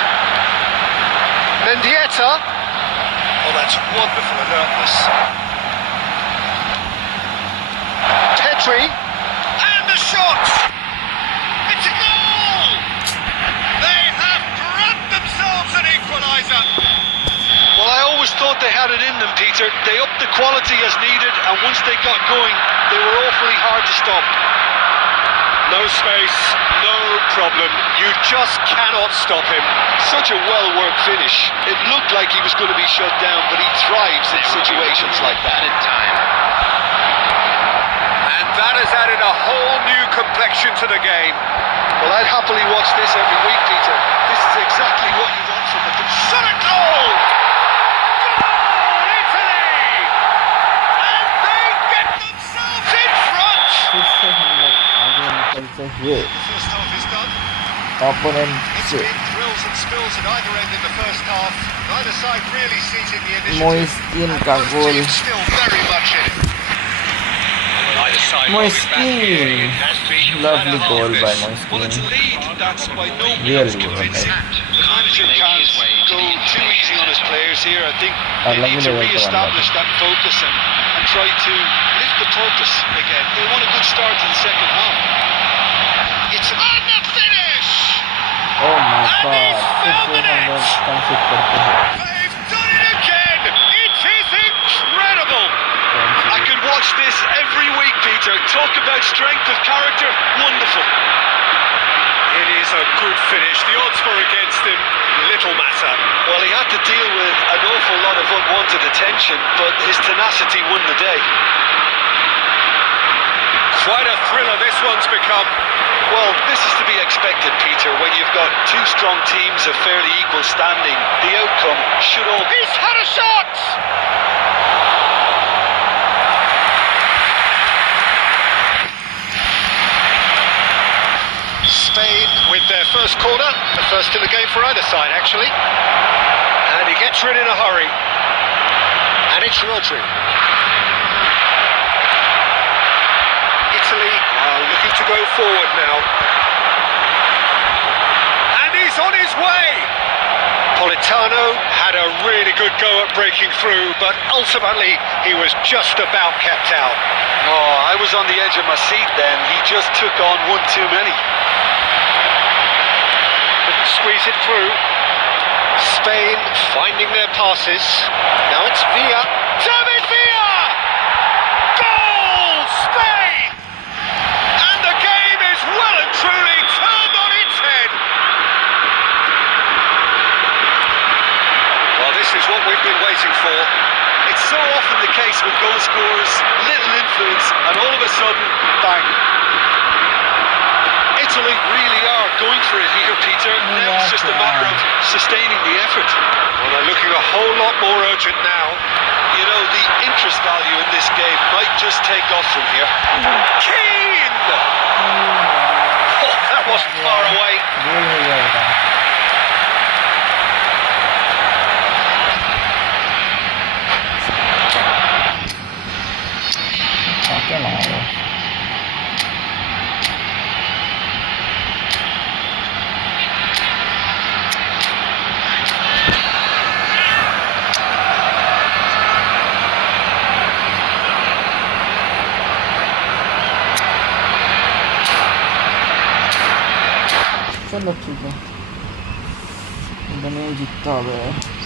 Mendieta. Oh, that's wonderful alertness. Pedri. And the shot! It's a goal! They have grabbed themselves an equaliser. Well, I always thought they had it in them, Peter. They upped the quality as needed, and once they got going, they were awfully hard to stop. No space, no problem. You just cannot stop him. Such a well-worked finish. It looked like he was going to be shut down, but he thrives in situations like that. And that has added a whole new complexion to the game. Well, I'd happily watch this every week, Peter. This is exactly what you want from a Shot a goal! Goal, Italy! And they get themselves in front! Here, First half is done. opponent It's से been thrills and spills at either end in the first half. Neither side really seizing the initiative. Moiskin And का both goal teams still very much in it. Either side Moiskin, lovely goal by Well, it's a Moiskin. lead that's by no means Really convincing. well. The manager can't go too easy on his players here. I think I they love need the to way they re-establish that focus and try to lift the purpose again. They want a good start to the second half. It's on the finish! Oh my And god, he's फिर found से the हम net! लोग कंसिड करते हैं. They've done it again! It is incredible! I could watch this every week, Peter. Talk about strength of character. Wonderful. It is a good finish. The odds were against him. Little matter. Well, he had to deal with an awful lot of unwanted attention, but his tenacity won the day. Quite a thriller this one's become. Well, this is to be expected, Peter. When you've got two strong teams of fairly equal standing, the outcome should all... He's had a shot! Spain with their first corner, the first in the game for either side actually. And he gets rid in a hurry. And it's Rodri. Italy are looking to go forward now. his way. Politano had a really good go at breaking through, but ultimately he was just about kept out. Oh, I was on the edge of my seat then. He just took on one too many. Couldn't squeeze it through. Spain finding their passes. Now it's Villa. David Villa! Goal! Spain! And the game is well and truly turned on its head. Well, this is what we've been waiting for. It's so often the case with goal scorers, little influence, and all of a sudden, bang. Italy really are going for it here, Peter. Now it's just a matter of sustaining the effort. Well, they're looking a whole lot more urgent now. You know, the interest value in this game might just take off from here. Keane! Oh, that wasn't far away. चलो ठीक है बने जीतता হবে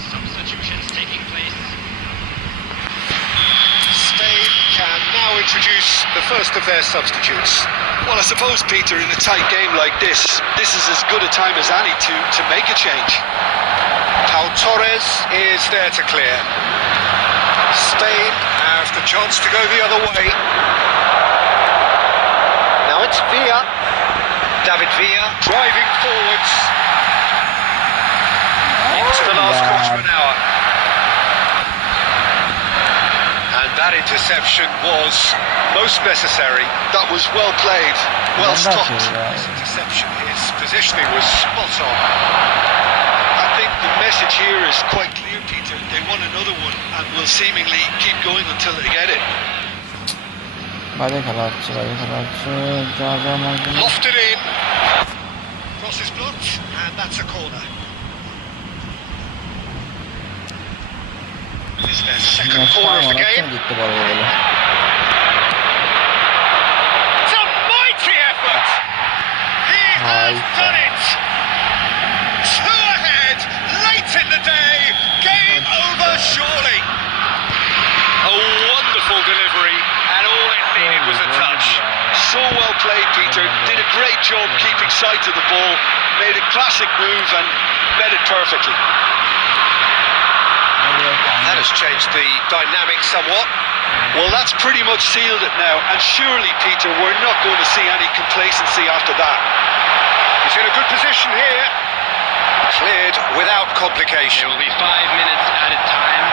Substitutions taking place. Spain can now introduce the first of their substitutes. Well, I suppose, Peter, in a tight game like this is as good a time as any to make a change. Pau Torres is there to clear. Spain have the chance to go the other way. Now it's Villa. David Villa driving forwards. Into the last quarter of an hour. And that interception was most necessary. That was well played, well stopped. His interception, his positioning was spot on. I think the message here is quite clear, Peter. They want another one and will seemingly keep going until they get it. বাইরে খেলা হচ্ছে যা যা মারবে Lofted in. Cross is blocked, and that's a corner. This is their second corner of the game. জিততে পারবো বলে It's a mighty effort. He has done it. Two ahead, late in the day. Game over, surely. A wonderful delivery, and all it needed was a touch. So well played, Peter. Did a great job keeping sight of the ball. Made a classic move and met it perfectly. That has changed the dynamic somewhat. Well, that's pretty much sealed it now. And surely, Peter, we're not going to see any complacency after that. He's in a good position here. Cleared without complication. There will be 5 minutes added time.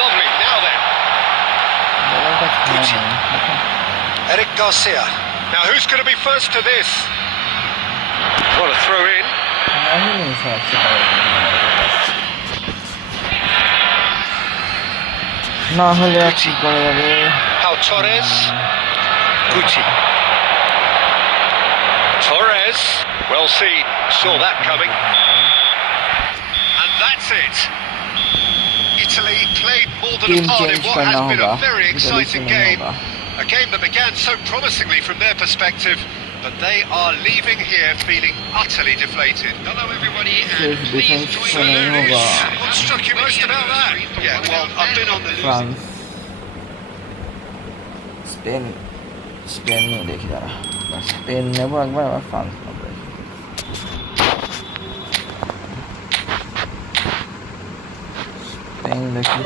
Lovely, now then. Eric Garcia. Now who's going to be first to this? What a throw in. না হলে আর কি করা যাবে Pau Torres. Gucci. Torres. Well seen. Saw that coming. And that's it. Italy played more than a part in what has been a very exciting game. A game that began so promisingly from their perspective, but they are leaving here feeling utterly deflated. Hello, everybody, and please join me. What struck you most about that? Yeah, well, I've been on the losing. France Spain নিয়ে দেখি দাঁড়া Spain নেবো একবার আবার France নেবো Spain দেখি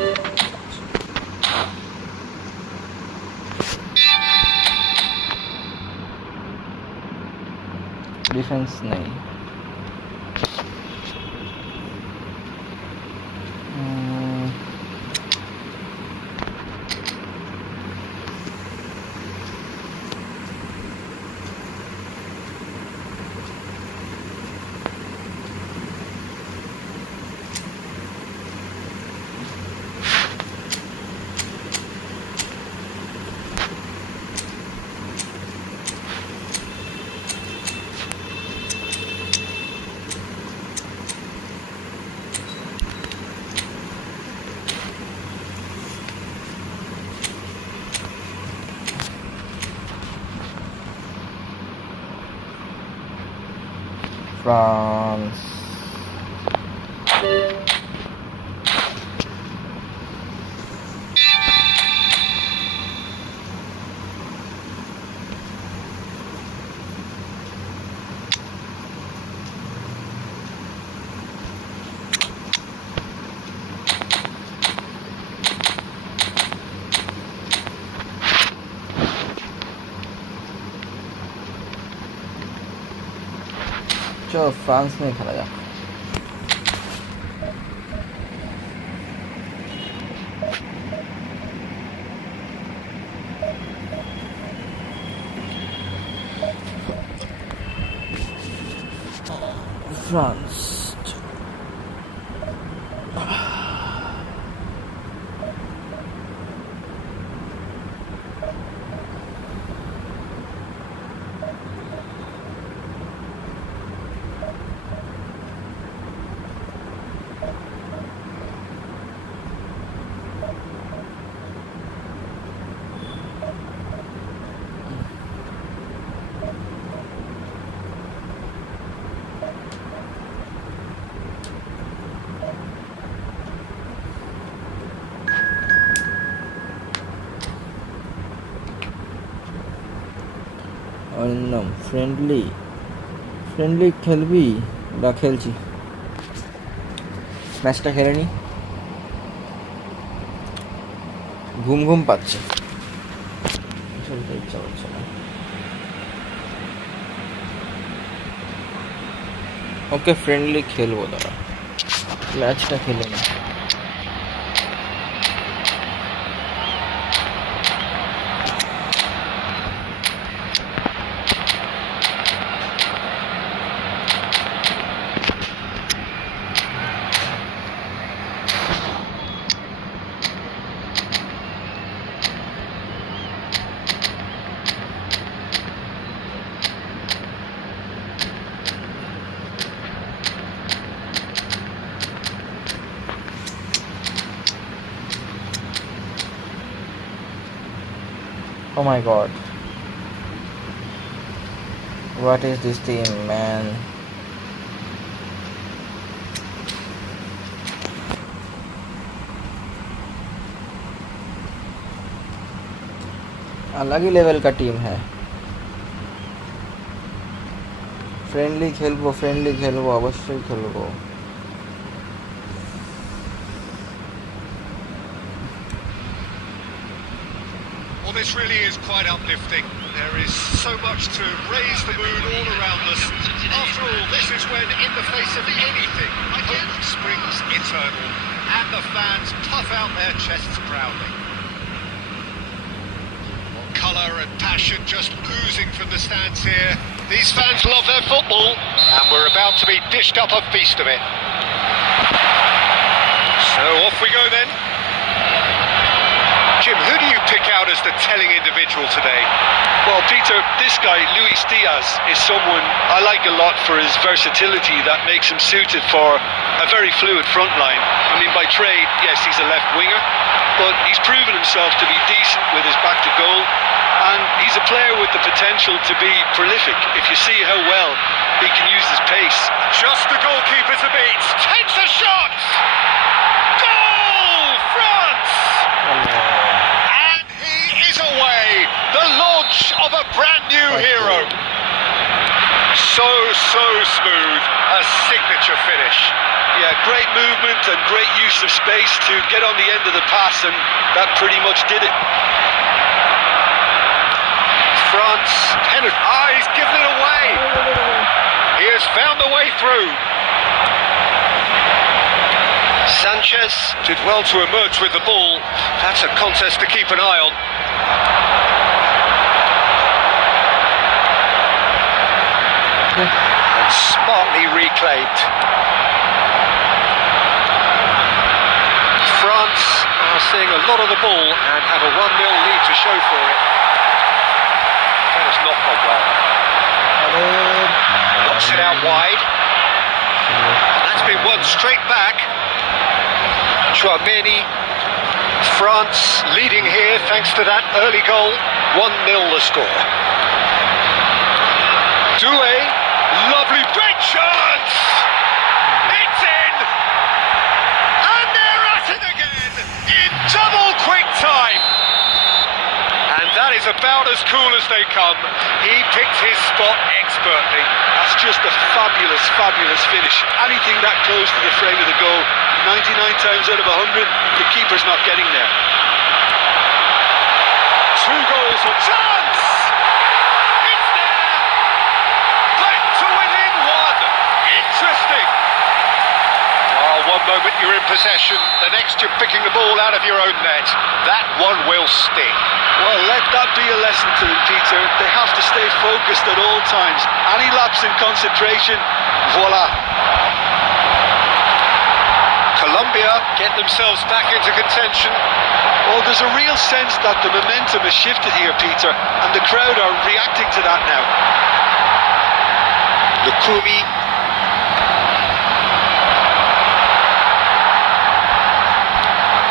defence নেই France. चलो फ्रांस में खेला जाए। फ्रांस অরিন্দম ফ্রেন্ডলি খেলবি বা খেলছি, ম্যাচটা খেলে নি, ঘুম পাচ্ছে, খেলতে ইচ্ছা করছে না। ওকে ফ্রেন্ডলি খেলবো, দাঁড়া ম্যাচটা খেলে না। Oh my god. What is this team, man? अलग ही लेवल का टीम है। फ्रेंडली खेलबो अवश्य खेलबो। Well, this really is quite uplifting. There is so much to raise the mood all around us. After all, this is when, in the face of anything, hope springs eternal, and the fans puff out their chests proudly. Colour and passion just oozing from the stands here. These fans love their football, and we're about to be dished up a feast of it. So off we go then. Jim, who do you pick out as the telling individual today? Well, Peter, this guy, Luis Diaz, is someone I like a lot for his versatility that makes him suited for a very fluid front line. I mean, by trade, yes, he's a left winger, but he's proven himself to be decent with his back to goal, and he's a player with the potential to be prolific if you see how well he can use his pace. Just the goalkeeper to beat. Takes a shot! Goal! France! And he is away. The launch of a brand new hero. So smooth. A signature finish. Yeah, great movement and great use of space to get on the end of the pass, and that pretty much did it. France. He's given it away. He has found a way through. Sanchez did well to emerge with the ball. That's a contest to keep an eye on. And smartly reclaimed. France are seeing a lot of the ball and have a 1-0 lead to show for it. That has not gone well. Knocks it out wide. And that's been won straight back. Chouameni. France leading here thanks to that early goal. 1-0 the score. Doué Lovely big chance! It's in! And they're at it again in double quick time! And that is about as cool as they come. He picked his spot expertly. That's just a fabulous, fabulous finish. Anything that close to the frame of the goal, 99 times out of 100, the keeper's not getting there. 2 goals on chance! It's there! Back to within 1! Interesting! One moment you're in possession, the next you're picking the ball out of your own net. That one will sting. Well, let that be a lesson to them, Peter. They have to stay focused at all times. Any lapse in concentration, voila. Colombia get themselves back into contention. Well, there's a real sense that the momentum has shifted here, Peter, and the crowd are reacting to that now. Lukumi.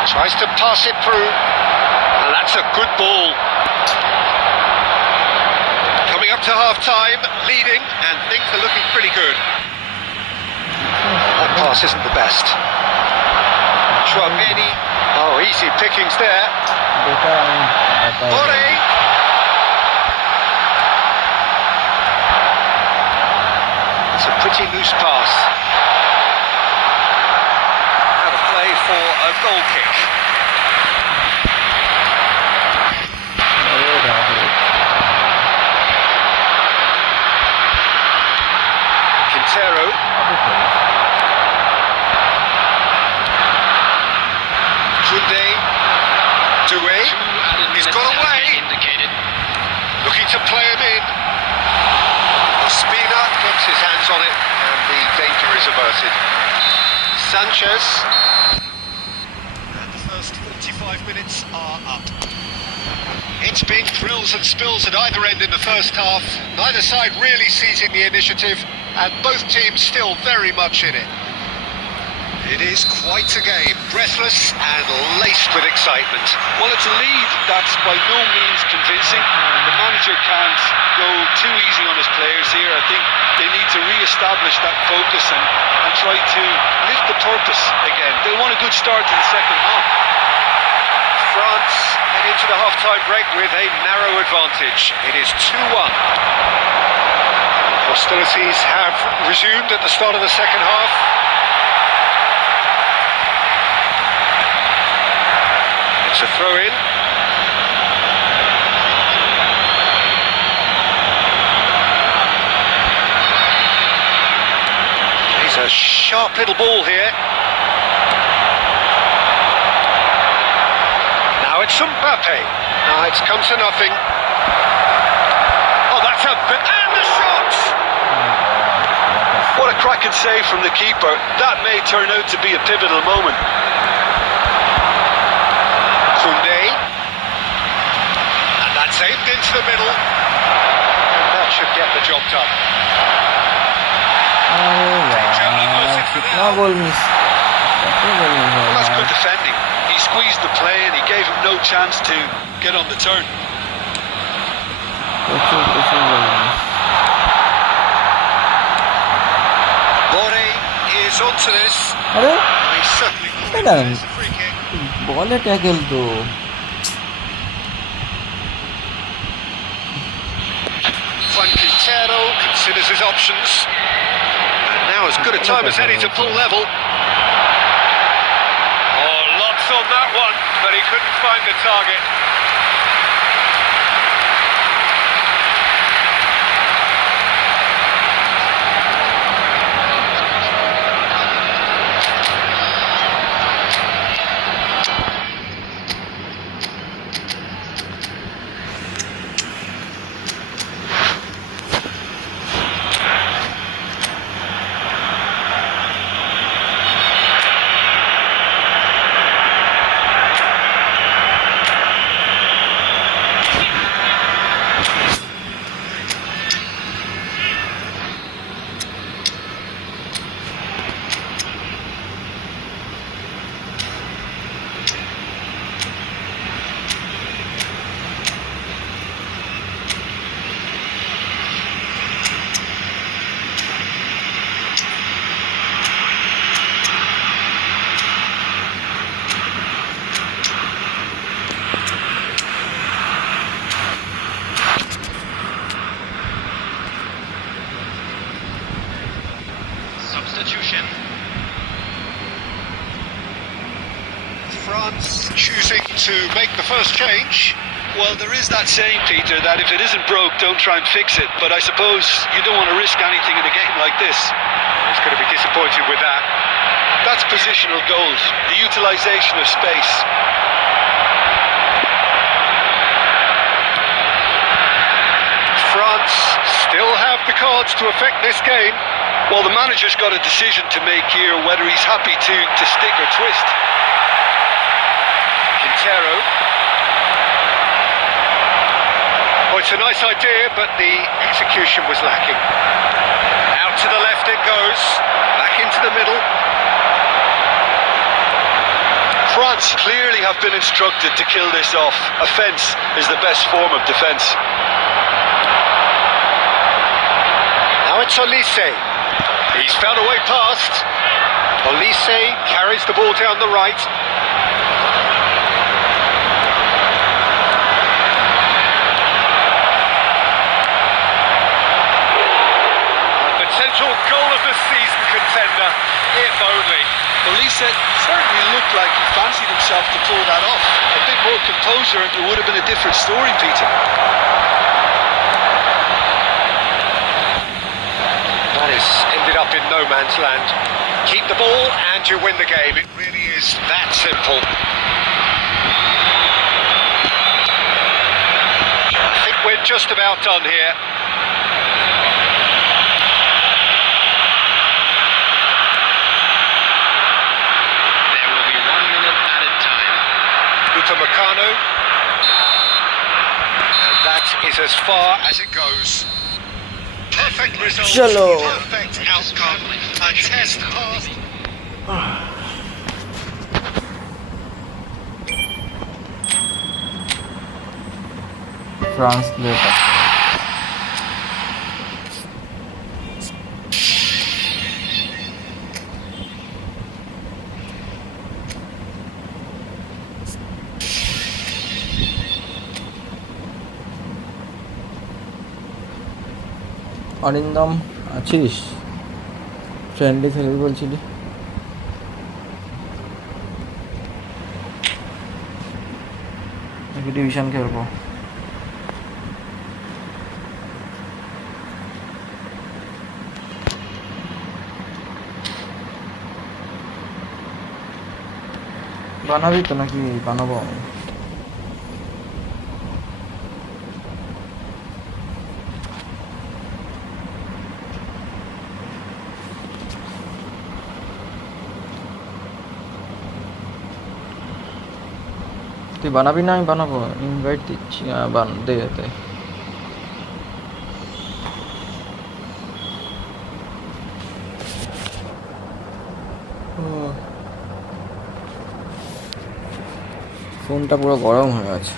Tries to pass it through, and that's a good ball. Coming up to half-time, leading, and things are looking pretty good. That pass isn't the best. Chouameni. Oh, easy pickings there. Bore. It's a pretty loose pass. For a goal kick. Quintero. Koundé. Doué. He's got away. Indicated. Looking to play him in. Ospina gets his hands on it and the danger is averted. Sanchez. 45 minutes are up. It's been thrills and spills at either end in the first half. Neither side really seizing the initiative, and both teams still very much in it. It is quite a game, breathless and laced with excitement. Well, it's a lead that's by no means convincing. The manager can't go too easy on his players here. I think they need to re-establish that focus and try to lift the purpose again. They want a good start to the second half. France head into the half-time break with a narrow advantage. It is 2-1. Hostilities have resumed at the start of the second half. It's a throw-in. He's a sharp little ball here. It's Mbappe. Now it's come to nothing. Oh, that's a bit. And the shot! What a cracking save from the keeper. That may turn out to be a pivotal moment. Koundé. And that's aimed into the middle. And that should get the job done. Well, that's good defending. He squeezed the play and he gave him no chance to get on the turn. Bore is onto this. He's certainly it's a free kick. Ball tackle though. Quintero considers his options. And now as good a time as any to pull level. On that one, but he couldn't find the target. substitution. France choosing to make the first change. Well, there is that saying, Peter, that if it isn't broke, don't try and fix it. But I suppose you don't want to risk anything in a game like this. He's going to be disappointed with that. That's positional gold, the utilisation of space. France still have the cards to affect this game. Well, the manager's got a decision to make here, whether he's happy to stick or twist. Quintero. Oh, it's a nice idea, but the execution was lacking. Out to the left it goes, back into the middle. France clearly have been instructed to kill this off. Offence is the best form of defence. Now it's Olise. He's found a way past. Olise carries the ball down the right. Potential goal of the season contender, if only. Olise certainly looked like he fancied himself to pull that off. A bit more composure and it would have been a different story, Peter. That has ended up in no man's land. Keep the ball and you win the game. It really is that simple. I think we're just about done here. Upamecano, and that is as far as it goes. Perfect result, Chalo. perfect outcome, a test pass. France later. Arindam আছিস friendly খেলবি বলছিলি নাকি division খেলবো বানাবি তো নাকি বানাবো আমি তুই বানাবি না আমি বানাবো ইনভাইট দিচ্ছি দে দে ফোনটা পুরো গরম হয়ে আছে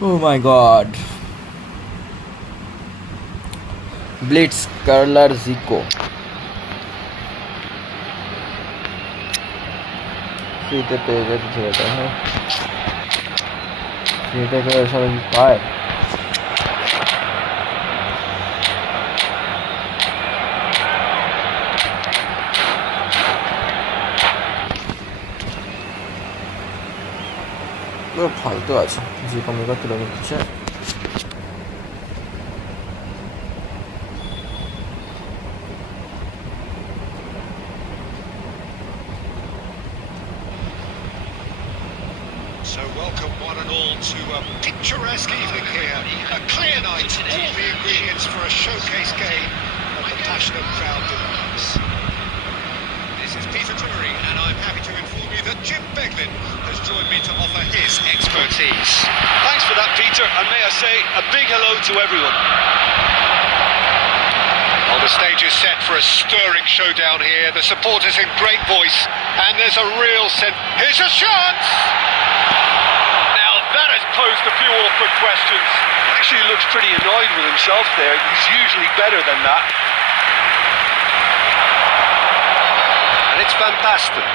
Oh my god. Blitz Curler Zico. ফ্রিতে পেয়ে যেতে ছেলেটা, হ্যাঁ ফ্রিতে করে সবাই কি পায়? ফালতু আছে যে কমিকা তুলে নিচ্ছে। So welcome one and all to a picturesque evening here. A clear night, all the ingredients for a showcase game that the passionate crowd demands. This is Peter Drury, and I'm happy to inform you that Jim Beglin has joined me to offer his expertise. Thanks for that, Peter, and may I say a big hello to everyone. Well, the stage is set for a stirring showdown here. The supporters in great voice, and there's a real sense. Here's a chance! Now that has posed a few awkward questions. Actually looks pretty annoyed with himself there. He's usually better than that. And it's Van Basten.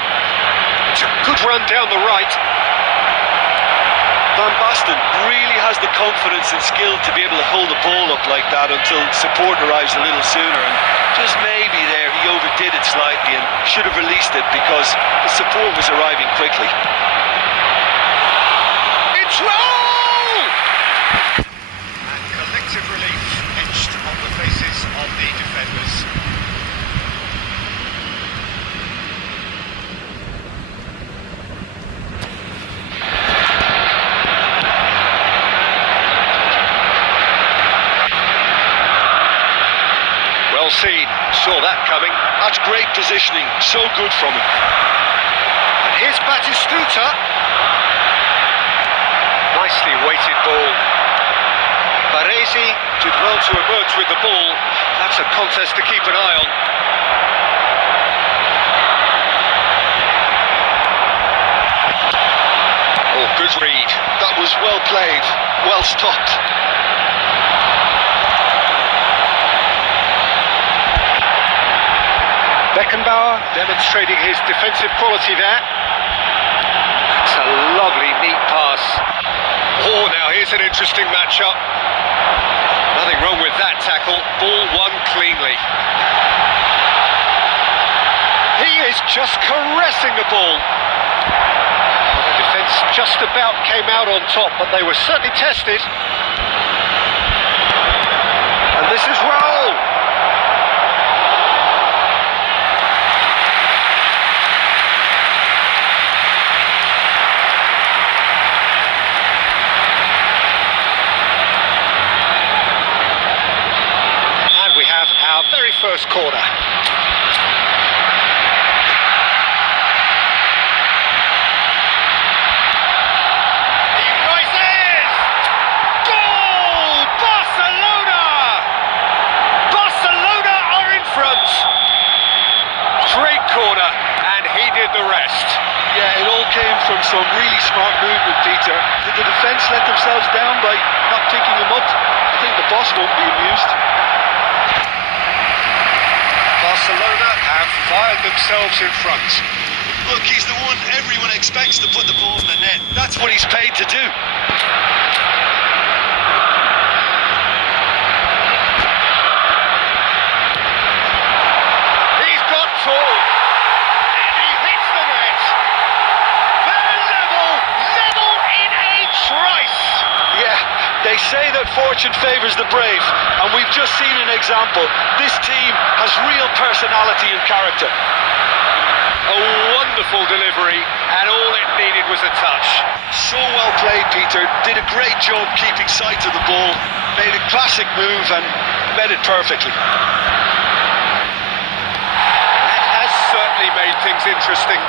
It's a good run down the right. Van Basten really has the confidence and skill to be able to hold the ball up like that until support arrives a little sooner, and just maybe there he overdid it slightly and should have released it because the support was arriving quickly. It's roll! And collective relief etched on the faces of the defenders. Well seen, saw that coming. That's great positioning, so good from him. And here's Batistuta. Nicely weighted ball. Baresi did well to emerge with the ball. That's a contest to keep an eye on. Oh, good read. That was well played, well stopped. Beckenbauer demonstrating his defensive quality there. That's a lovely, neat pass. Oh, now here's an interesting matchup. Nothing wrong with that tackle. Ball won cleanly. He is just caressing the ball. Well, the defence just about came out on top, but they were certainly tested. And this is roll. Our very first corner. He rises! Goal! Barcelona! Barcelona are in front. Great corner, and he did the rest. Yeah, it all came from some really smart movement, Peter. Did the defence let themselves down by not picking him up? I think the boss won't be amused. Barcelona have fired themselves in front. Look, he's the one everyone expects to put the ball in the net. That's what he's paid to do. He's got tall, and he hits the net. They're level in a trice. Yeah, they say that fortune favours the brave, and we've just seen an example. This team has real personality and character. A wonderful delivery, and all it needed was a touch. So well played, Peter. Did a great job keeping sight of the ball. Made a classic move and met it perfectly. That has certainly made things interesting.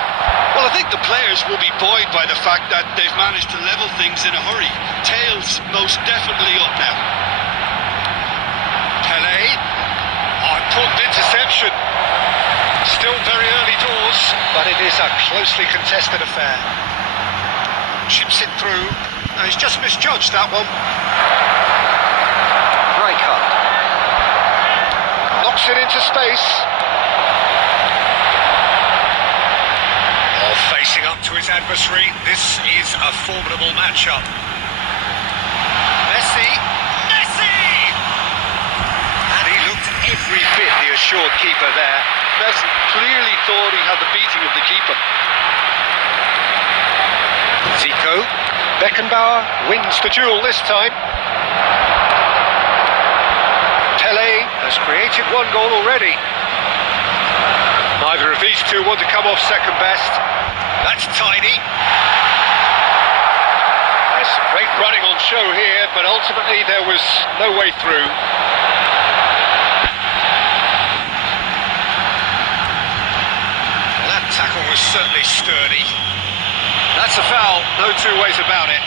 Well, I think the players will be buoyed by the fact that they've managed to level things in a hurry. Tails most definitely up now. Pelé, important interception. Still very early doors, but it is a closely contested affair. Chips it through. No, he's just misjudged that one. Rijkaard. Knocks it into space. Oh, facing up to his adversary. This is a formidable matchup. Messi. And he looked every bit the assured keeper there. Messi clearly thought he had the beating of the keeper. Zico. Beckenbauer wins the duel this time. Pele has created one goal already. Neither of these two want to come off second best. That's tidy. There's some great running on show here, but ultimately there was no way through. Well, that tackle was certainly sturdy. That's a foul, no two ways about it.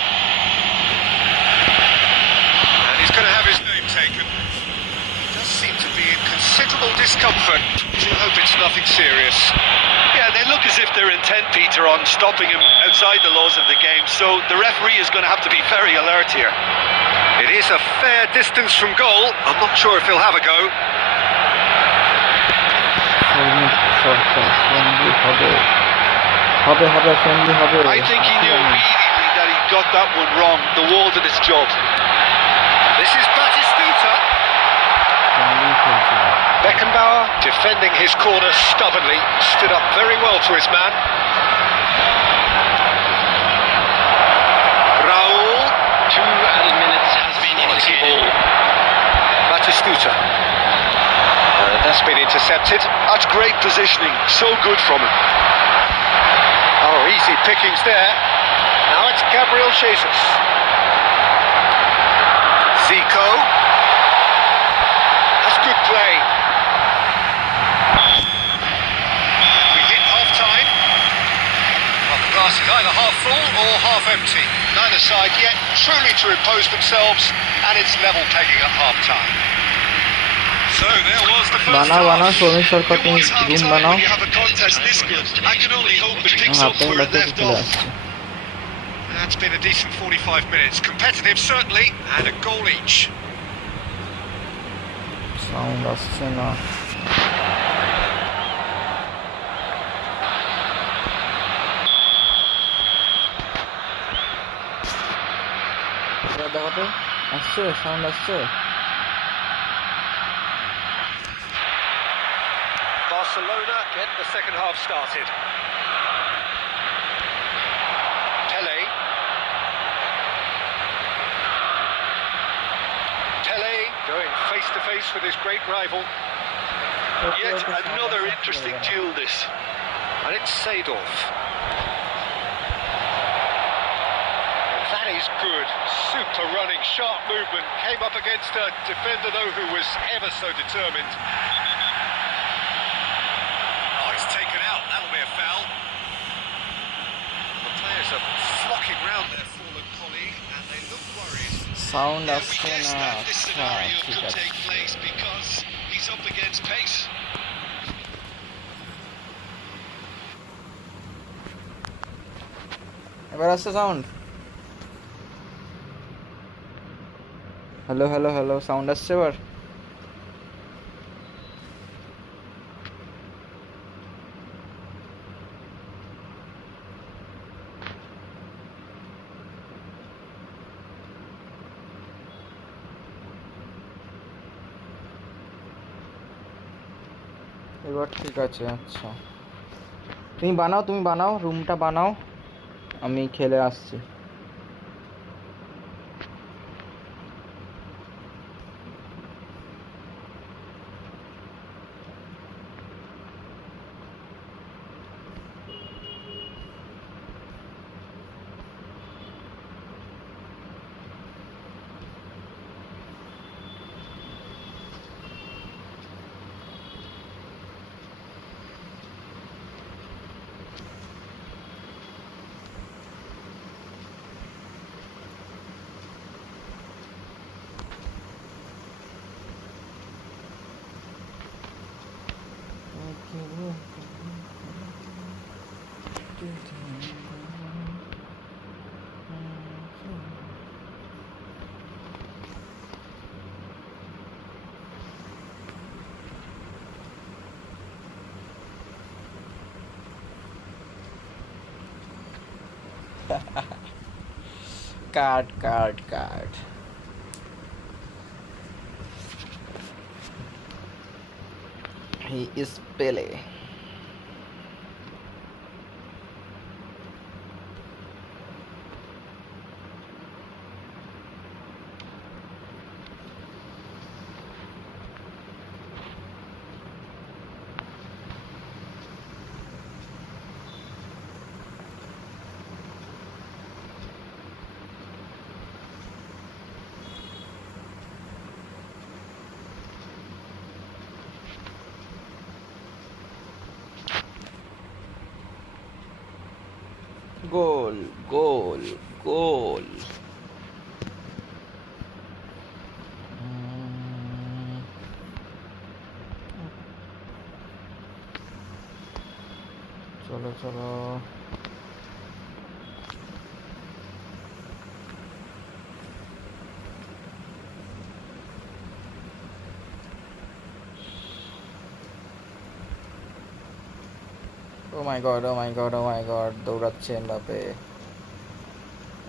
And he's going to have his name taken. He does seem to be in considerable discomfort. I hope it's nothing serious. Yeah, they look as if they're intent, Peter, on stopping him outside the laws of the game, so the referee is going to have to be very alert here. It is a fair distance from goal. I'm not sure if he'll have a go. I think he knew immediately that he got that one wrong. The wall did its job. This is Batistuta. Beckenbauer defending his corner stubbornly, stood up very well to his man. Raul. 2 added minutes has been Quality indicated. ball. Batistuta. That's been intercepted. That's great positioning. So good from him. Oh, easy pickings there. Now it's Gabriel Jesus. Zico. That's good play. We hit half-time. Well, the glass is either half full or half empty. Neither side yet truly to impose themselves, and it's level pegging at half-time. So there was the first बना Soni sir का तुम It was room half-time बनाओ when you have a contest this good. I can only hope it picks हाँ up पे where it बच्चे left चले off. आते That's been a decent 45 minutes. Competitive, certainly, and a goal each. Sound আসছে না দেখো তো আসছে সাউন্ড আসছে Barcelona get the second half started. Pele. Going face to face with his great rival. Yet another interesting duel, this. And it's Seedorf. That is good. Super running, sharp movement. Came up against a defender, though, who was ever so determined. Oh, it's taken out. That'll be a foul. The players are flocking round their fallen colleague, and they look worried. Sound Yeah, we আসছে guessed না that this scenario ঠিক could আছে take place because he's up against pace. এবার আসছে sound hello hello hello sound আসছে এবার এবার ঠিক আছে আচ্ছা তুমি বানাও রুমটা বানাও আমি খেলে আসছি কাট হি ইজ পেলে। গোল গোল গোল। চলো চলো ও মাই গড ও মাই গড ও মাই গড, দৌড়াচ্ছে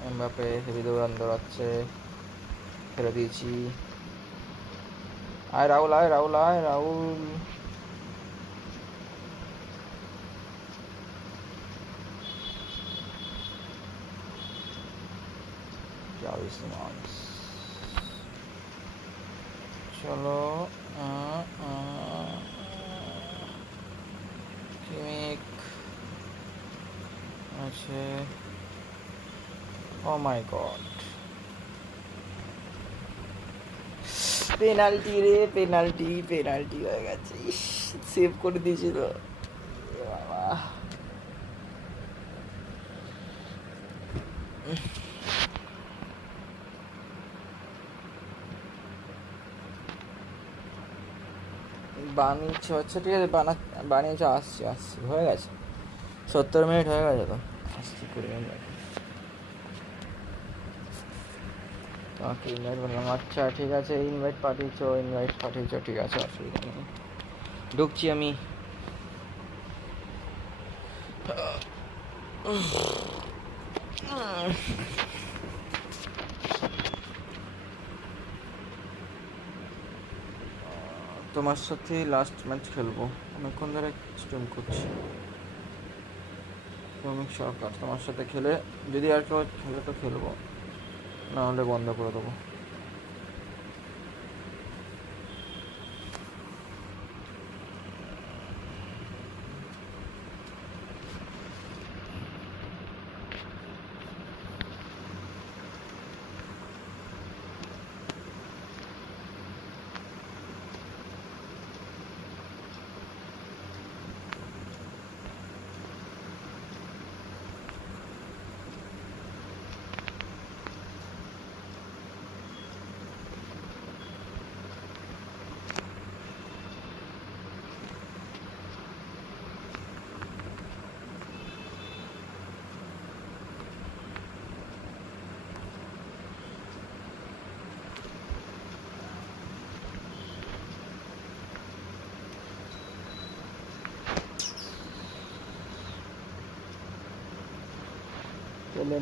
এমবাপে, হেভি দৌড়াচ্ছে, ফেলে দিয়েছি। আয় রাহুল, আয় রাহুল, আয় রাহুল। চলো কিমিক আছে। ও মাই গড, পেনাল্টি রে, পেনাল্টি হয়ে গেছে। সেভ করে দিয়েছিল বাবা। বানিয়েছে, আচ্ছা ঠিক আছে, বানিয়েছে, আসছি হয়ে গেছে, 70 মিনিট হয়ে গেছে তো, আসছি 20 মিনিট। তোমাকে ইনভাইট করলাম, আচ্ছা ঠিক আছে, ইনভাইট পাঠিয়েছো, ঠিক আছে, অসুবিধা নেই, ঢুকছি আমি। তোমার সাথে লাস্ট ম্যাচ খেলবো, অনেকক্ষণ ধরে স্ট্রিম করছি। শ্রমিক সরকার, তোমার সাথে খেলে যদি আর কেউ খেলে তো খেলবো, নাহলে বন্ধ করে দেবো।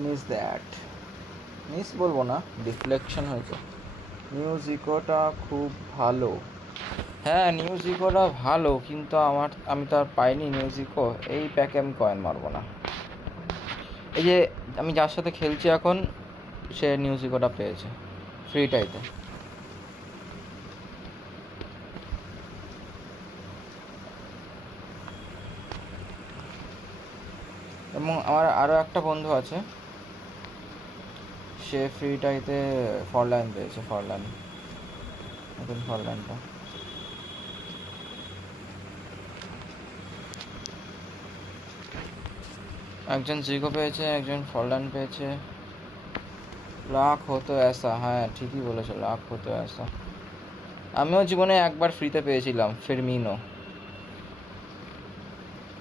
মিস দ্যাট, মিস বলবো না, ডিফ্লেকশন হয়েছে। নিউজ ইকোটা খুব ভালো, হ্যাঁ নিউজ ইকোটা ভালো, কিন্তু আমি তো আর পাইনি নিউজ ইকো, এই প্যাকে আমি কয়েন মারবো না। এই যে আমি যার সাথে খেলছি এখন, সে নিউজ ইকোটা পেয়েছে ফ্রিটাইতে। এবং আমার আরও একটা বন্ধু আছে, সে ফ্রিটাইতে ফরল্যান্ড পেয়েছে, নতুন ফরল্যান্ডটা। একজন জিগো পেয়েছে, একজন ফরল্যান্ড পেয়েছে। লাখ হতো এসা, হ্যাঁ ঠিকই বলেছো, লাখ হতো এসা। আমিও জীবনে একবার ফ্রিতে পেয়েছিলাম ফিরমিনো,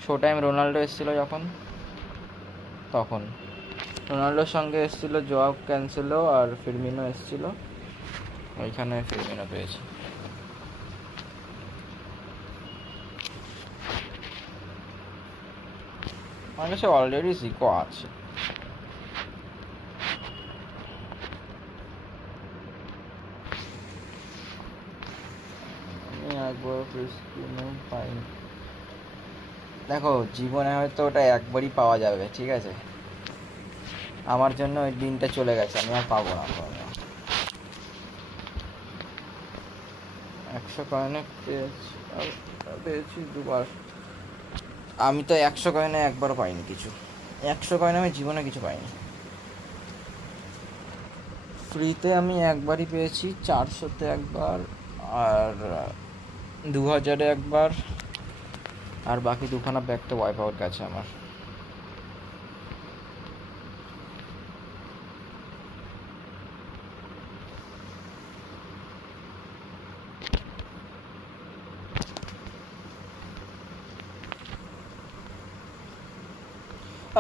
শো টাইম রোনাল্ডো এসেছিলো যখন, তখন রোনাল্ডোর সঙ্গে এসেছিলো জোয়াও ক্যান্সেলো আর ফিরমিনো এসেছিলো, ওইখানে ফিরমিনো পেয়েছি। আমার কাছে অলরেডি জিকো আছে, স্পিনে পাইনি। দেখো জীবনে হয়তো ওটা একবারই পাওয়া যাবে, ঠিক আছে, আমার জন্য ওই দিনটা চলে গেছে, আমি আর পাবো না। 100 কয়েনে পেয়েছি দুবার। আমি তো 100 কয়েনে একবারও পাইনি কিছু। 100 কয়েনে আমি জীবনে কিছু পাইনি। ফ্রিতে আমি একবারই পেয়েছি, 400-তে একবার, আর 2000-এ একবার, আর বাকি দুখানা ব্যাগ তো ওয়াইপ আউট গেছে আমার।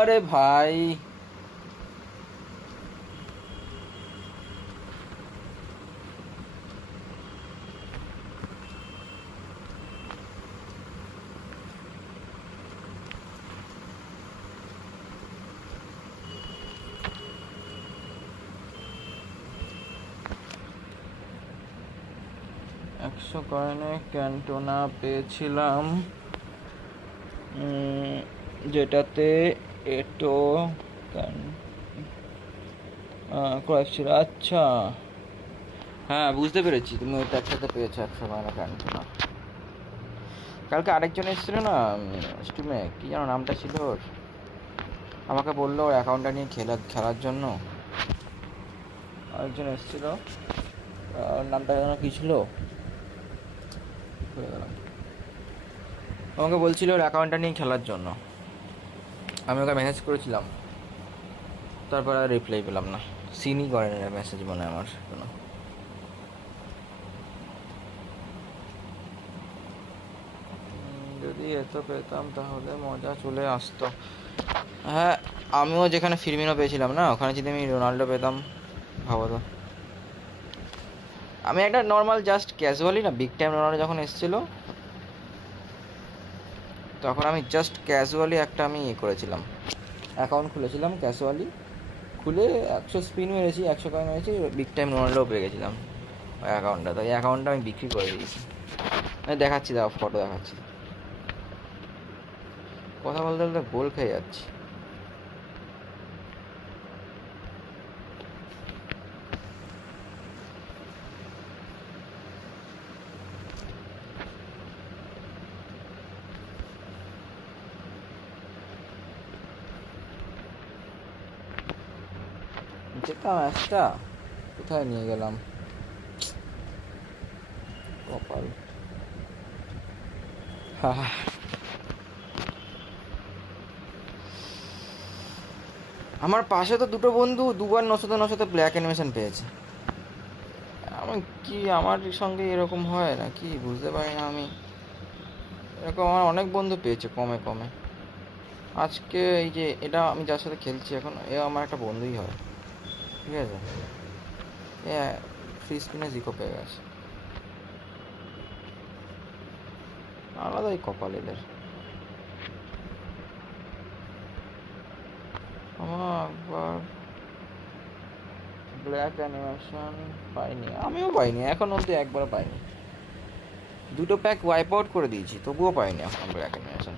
আরে ভাই, একশো কয়েনে ক্যান্টোনা পেয়েছিলাম, যেটাতে এটো ক্রয় ছিল। আচ্ছা হ্যাঁ, বুঝতে পেরেছি, তুমি ওইটা একসাথে পেয়েছো 100 কয়েনে ক্যান্টোনা। কালকে আরেকজন এসেছিল না স্ট্রিমে, কি যেন নামটা ছিল ওর, আমাকে বললো ওর অ্যাকাউন্টটা নিয়ে খেলার জন্য। আরেকজন এসেছিল, ওর নামটা যেন কী ছিল, আমাকে বলছিল ওর অ্যাকাউন্টটা নিয়ে খেলার জন্য। আমি ওকে মেসেজ করেছিলাম, তারপর আর রিপ্লাই পেলাম না। সিনই করেনি মেসেজ মনে হয় আমার কোনো। যদি এত পেতাম তাহলে মজা চলে আসতো। হ্যাঁ, আমিও যেখানে ফিরমিনো পেয়েছিলাম না, ওখানে যদি আমি রোনাল্ডো পেতাম, ভাবো তো। আমি একটা নর্মাল জাস্ট ক্যাজুয়ালি না, বিগ টাইম রোনাল্ডো যখন এসেছিলো তখন আমি জাস্ট ক্যাজুয়ালি একটা আমি করেছিলাম, অ্যাকাউন্ট খুলেছিলাম ক্যাজুয়ালি, খুলে 100 স্পিন মেরেছি, 100 কয়েন মেরেছি, বিগ টাইম রোনাল্ডো পেয়ে গেছিলাম ওই অ্যাকাউন্টটা। তো এই অ্যাকাউন্টটা আমি বিক্রি করে দিয়েছি। আমি দেখাচ্ছি, দাও ফটো দেখাচ্ছি। কথা বলতে বলতে গোল খেয়ে যাচ্ছি। যেটা ম্যাচটা কোথায় নিয়ে গেলাম, কপাল। আমার পাশে তো দুটো বন্ধু দুবার 900-900 ব্ল্যাক অ্যানিমেশন পেয়েছে। আমি কি, আমার সঙ্গে এরকম হয় না কি বুঝতে পারি না আমি। এরকম আমার অনেক বন্ধু পেয়েছে কমে কমে। আজকে এই যে এটা আমি যার সাথে খেলছি এখন, এ আমার একটা বন্ধুই হয়, ঠিক আছে, এ ফ্রি স্পিনে জিকো পেয়ে গেছে। আলাদাই কপাল এদের। আমার একবার ব্ল্যাক অ্যানিমেশন পাইনি, আমিও পাইনি এখন অবধি, একবারও পাইনি। দুটো প্যাক ওয়াইপ আউট করে দিয়েছি, তবুও পাইনি এখন ব্ল্যাক অ্যানিমেশন।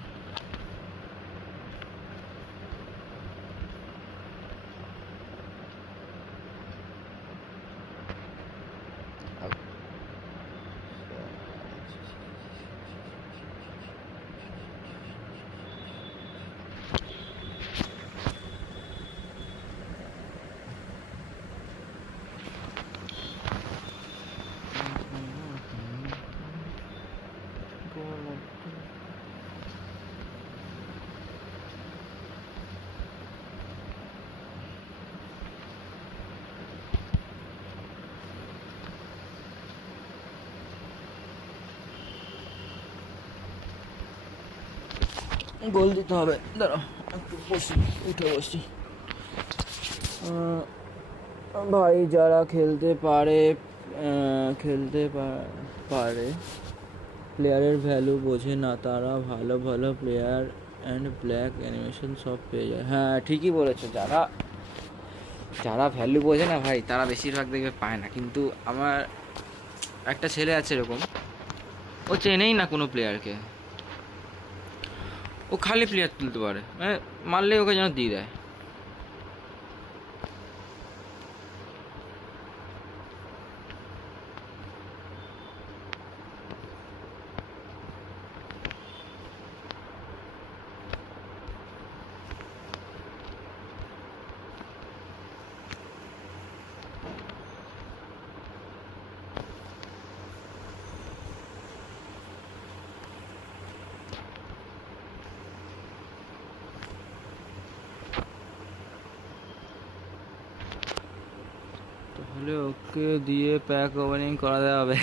গোল দিতে হবে, দাঁড়াও একটু বসি, উঠে বসি। ভাই যারা খেলতে পারে প্লেয়ারের ভ্যালু বোঝে না, তারা ভালো ভালো প্লেয়ার অ্যান্ড ব্ল্যাক অ্যানিমেশন সব পেয়ে যায়। হ্যাঁ ঠিকই বলেছো, যারা যারা ভ্যালু বোঝে না ভাই, তারা বেশিরভাগ দেখবে পায় না। কিন্তু আমার একটা ছেলে আছে এরকম, ও চেনেই না কোনো প্লেয়ারকে, ও খালি প্লেয়ার তুলতে পারে, মানে মারলে ওকে যেন দিয়ে দেয়। তাহলে ওকে দিয়ে প্যাক ওপেনিং করাতে হবে।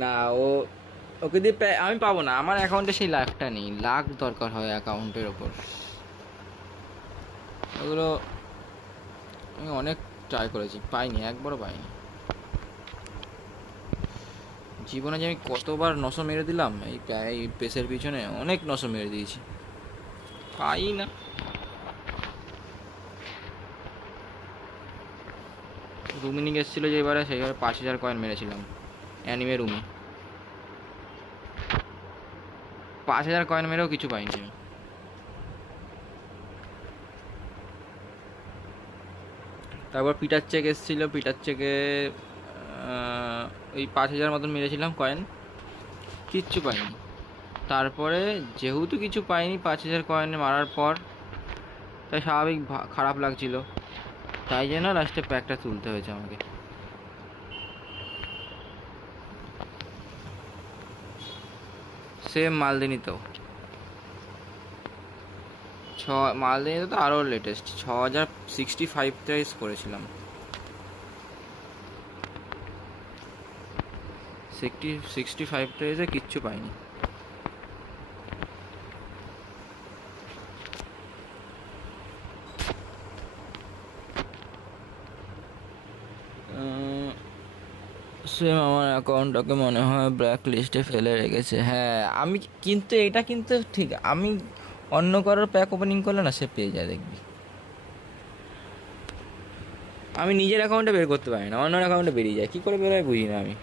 না, ওকে দিয়ে আমি পাবো না, আমার অ্যাকাউন্টে সেই লাখটা নেই, লাখ দরকার হয় অ্যাকাউন্টের ওপর। ওগুলো আমি অনেক ট্রাই করেছি, পাইনি, একবারও পাইনি। জীবনে যে আমি কতবার নশো মেরে দিলাম এই পেসের পিছনে, অনেক নশো মেরে দিয়েছি, পাই না। রুমিনিং এসেছিল যে এবারে, সেইভাবে 5000 কয়েন মেরেছিলাম অ্যানিমে রুমি। 5000 কয়েন মেরেও কিছু পাইনি আমি। তারপর পিটার চেক এসেছিল, পিটার চেকে ওই 5000 মতন মেরেছিলাম কয়েন, কিচ্ছু পাইনি। তারপরে যেহেতু কিছু পাইনি 5000 কয়েন মারার পর, তাই স্বাভাবিক খারাপ লাগছিল, তাই জন্য লাস্টে প্যাকটা তুলতে হয়েছে আমাকে। সেম মালদিনিতে মালদিনিতে তো আরও লেটেস্ট 6065 প্রাইস করেছিলাম। 65 প্রাইসে কিচ্ছু পাইনি। সেম আমার অ্যাকাউন্টটাকে মনে হয় ব্ল্যাক লিস্টে ফেলে রেখেছে। হ্যাঁ, আমি কিন্তু এটা কিন্তু ঠিক, আমি অন্য কারোর প্যাক ওপেনিং করলে না সে পেয়ে যায়, দেখবি। আমি নিজের অ্যাকাউন্টে বের করতে পারি না, অন্যের অ্যাকাউন্টে বেরিয়ে যায়, কী করে বেরোয় বুঝি না আমি।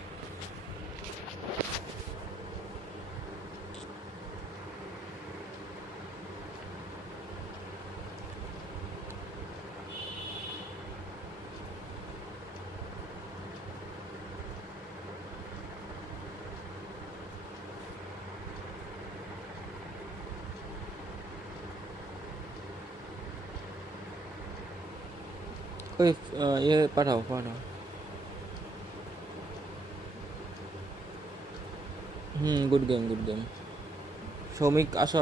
ওই ইয়ে পাঠাও। Good game. সৌমিক আসো।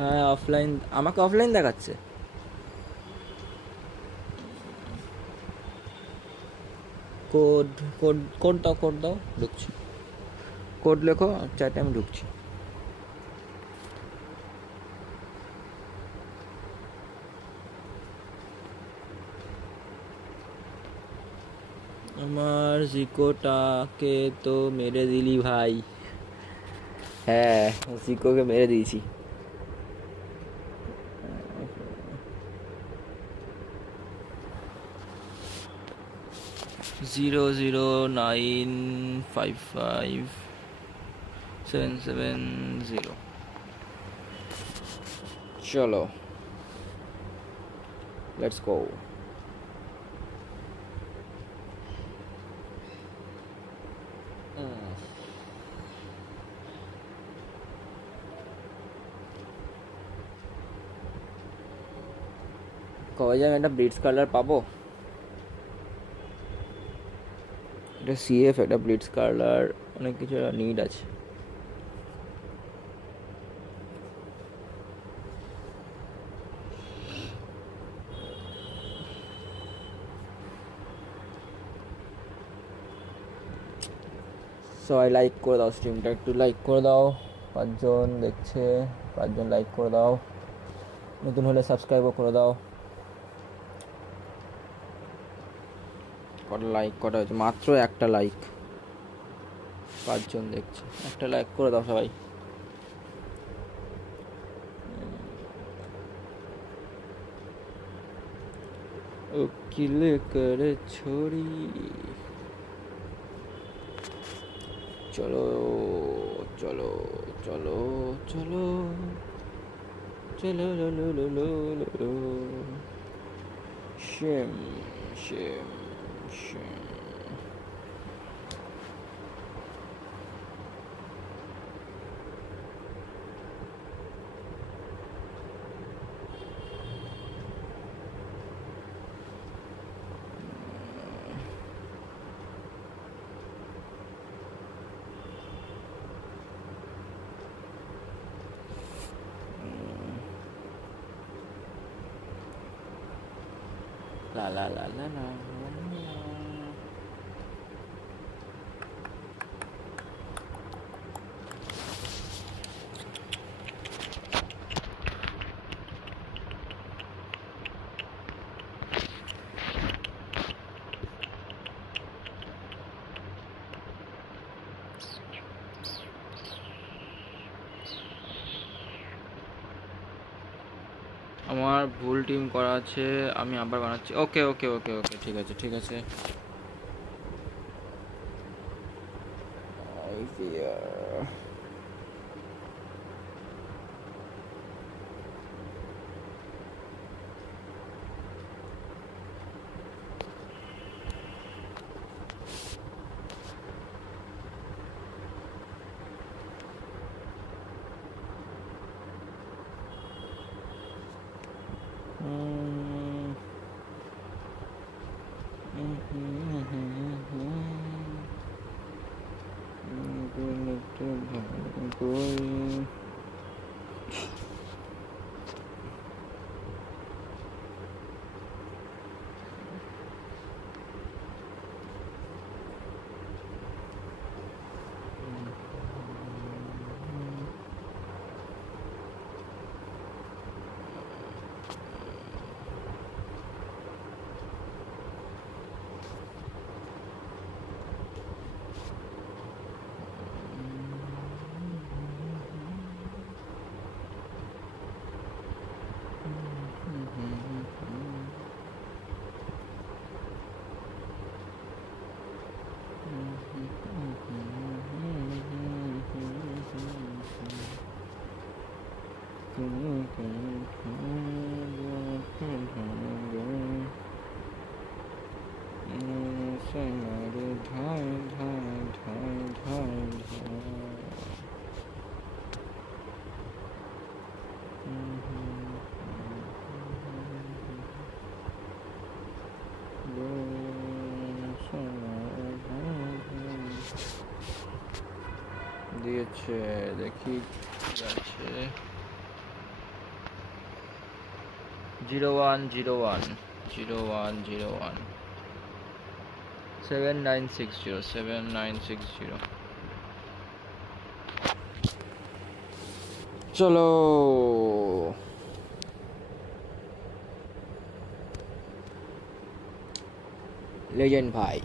হ্যাঁ, অফলাইন, আমাকে অফলাইন দেখাচ্ছে। কোড দাও, ঢুকছি। কোড লেখো, চ্যাটে আমি ঢুকছি। আমার জিকোটাকে তো মেরে দিলি ভাই। হ্যাঁ, জিকোকে মেরে দিয়েছি। জিরো 9555770। চলো, লেটস গো। কবে যে আমি একটা ব্লিটজ কালার পাবো, এটা সিএফ, একটা ব্লিটজ কালার, অনেক কিছু নিড আছে। সবাই লাইক করে দাও, স্ট্রিমটা একটু লাইক করে দাও। 5 জন দেখছে, 5 জন লাইক করে দাও। নতুন হলে সাবস্ক্রাইবও করে দাও। লাইক কটা হয়েছে? মাত্র একটা লাইক, 5 জন দেখছে। একটা লাইক করে দাও সবাই। उकिल कर छोड़ी। चलो चलो चलो चलो चलो लो लो लो लो लो। Shame shame shame. La la la la la. আমার ভুল টিম করা আছে, আমি আবার বানাচ্ছি। ওকে ওকে ওকে ওকে, ঠিক আছে ঠিক আছে। দিয়েছে দেখি কি আছে। 0101 0101 7960 7960। চলো লেজেন্ড ভাই।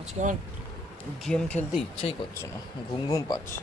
আজকে আমার গেম খেলতে ইচ্ছাই করছে না, ঘুম ঘুম পাচ্ছে।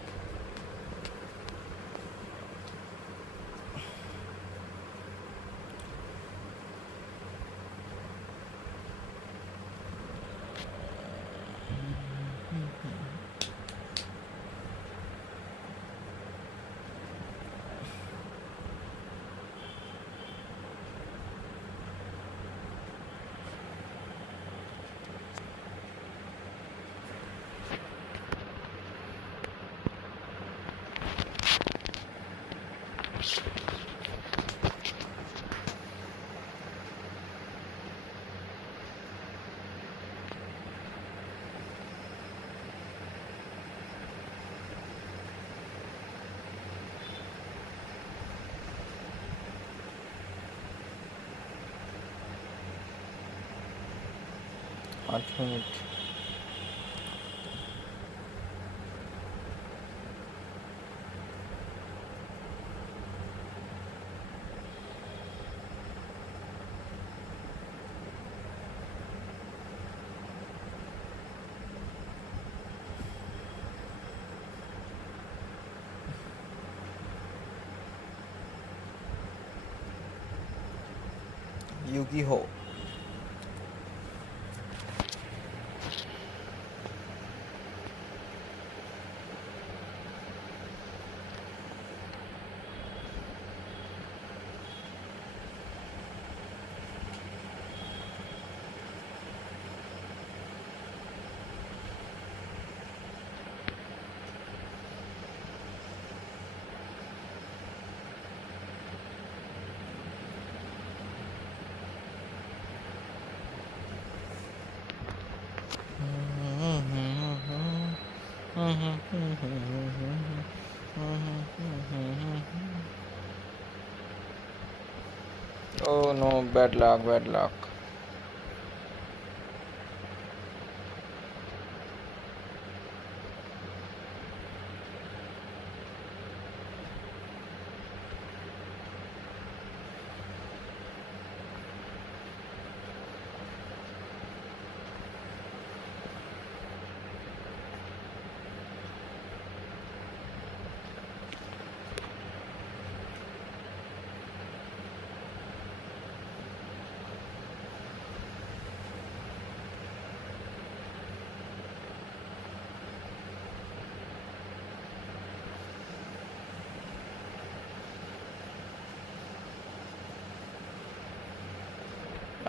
आठ minute. Yu-Gi-Oh! Oh no, bad luck, bad luck.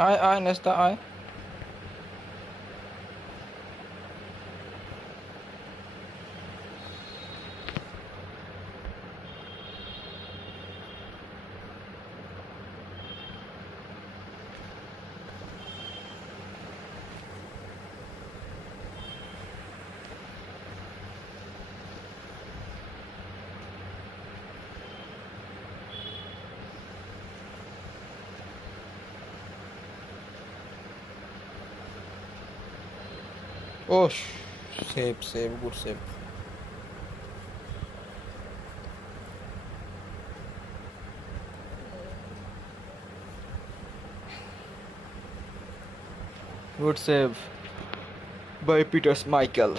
I, Nesta, I. Oh, save, save, good save. Good save by Peter Michael.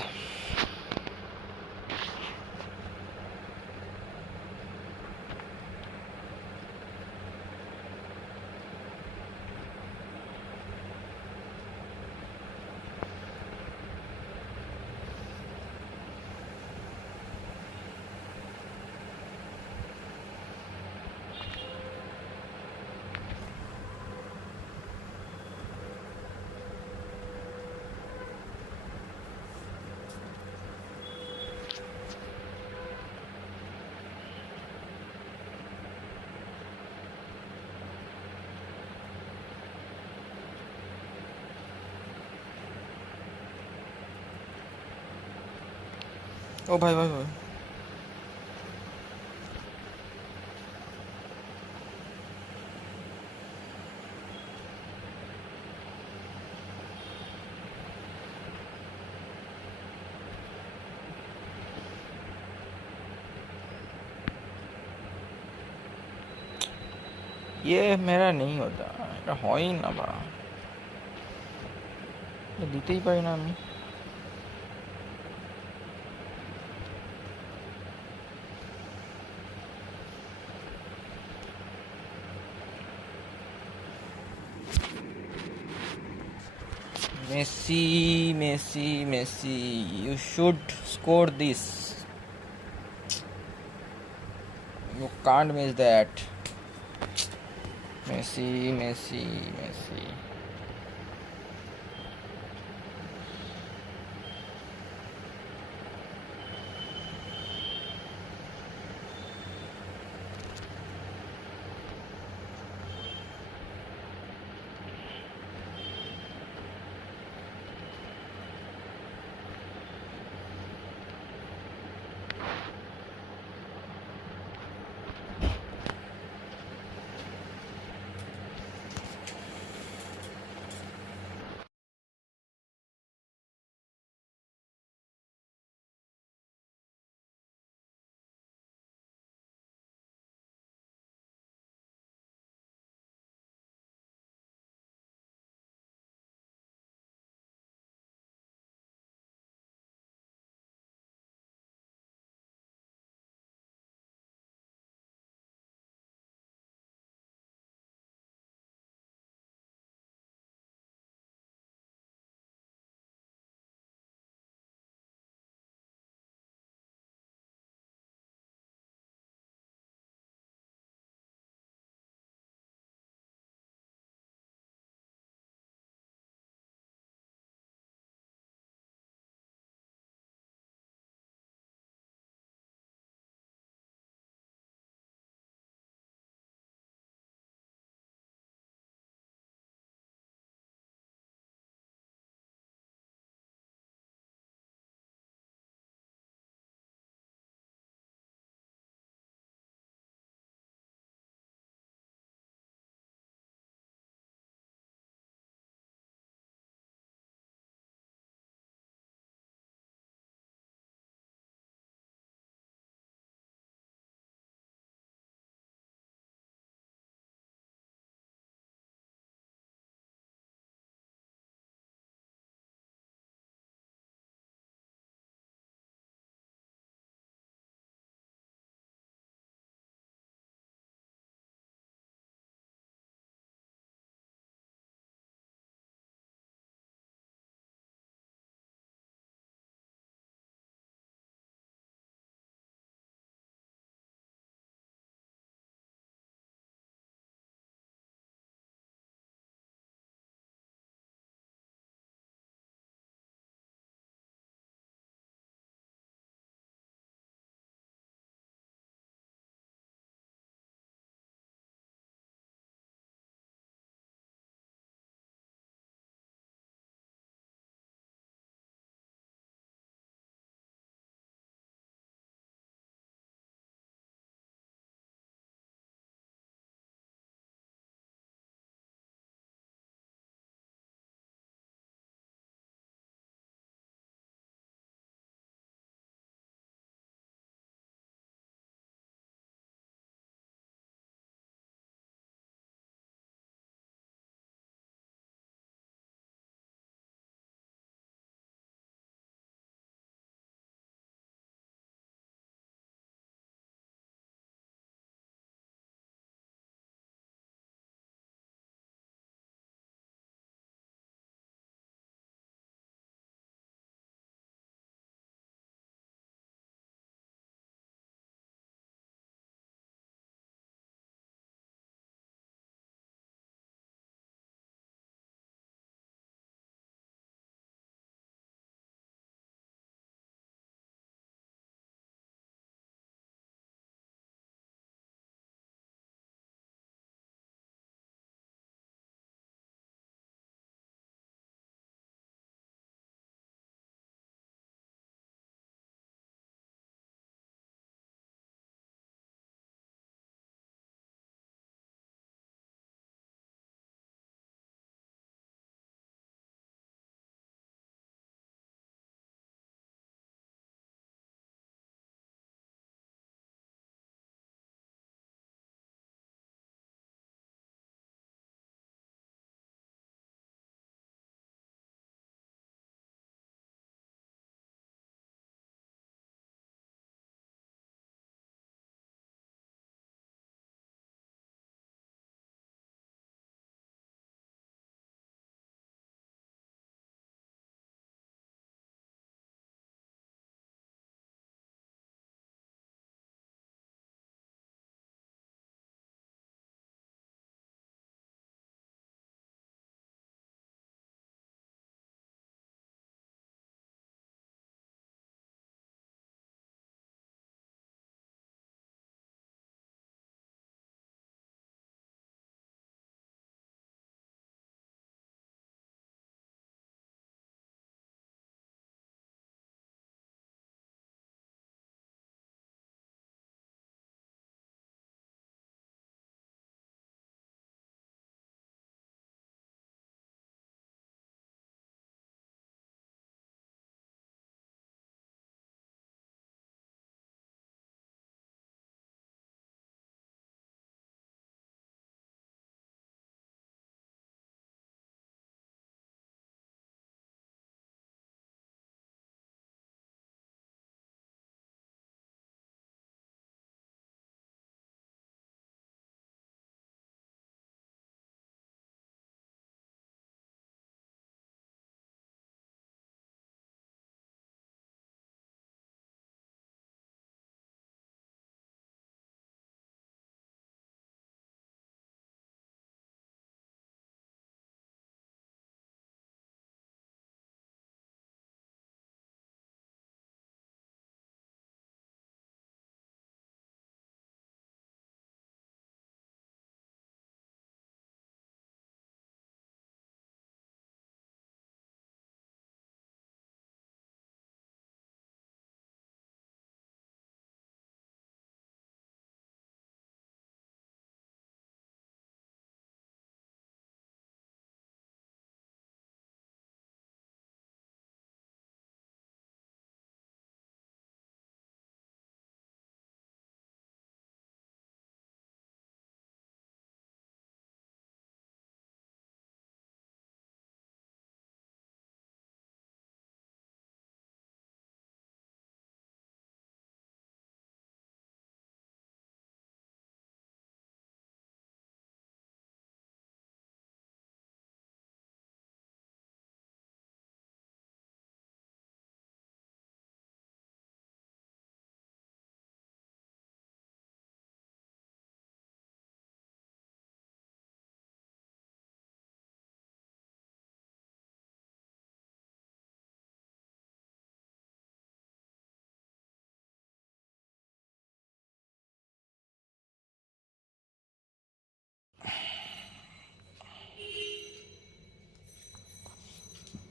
Oh, bye, bye, bye. ये मेरा नहीं होता, এটা হয় না বা দিতেই পারি না আমি। Messi, Messi, Messi, you should score this. You can't miss that. Messi, Messi, Messi.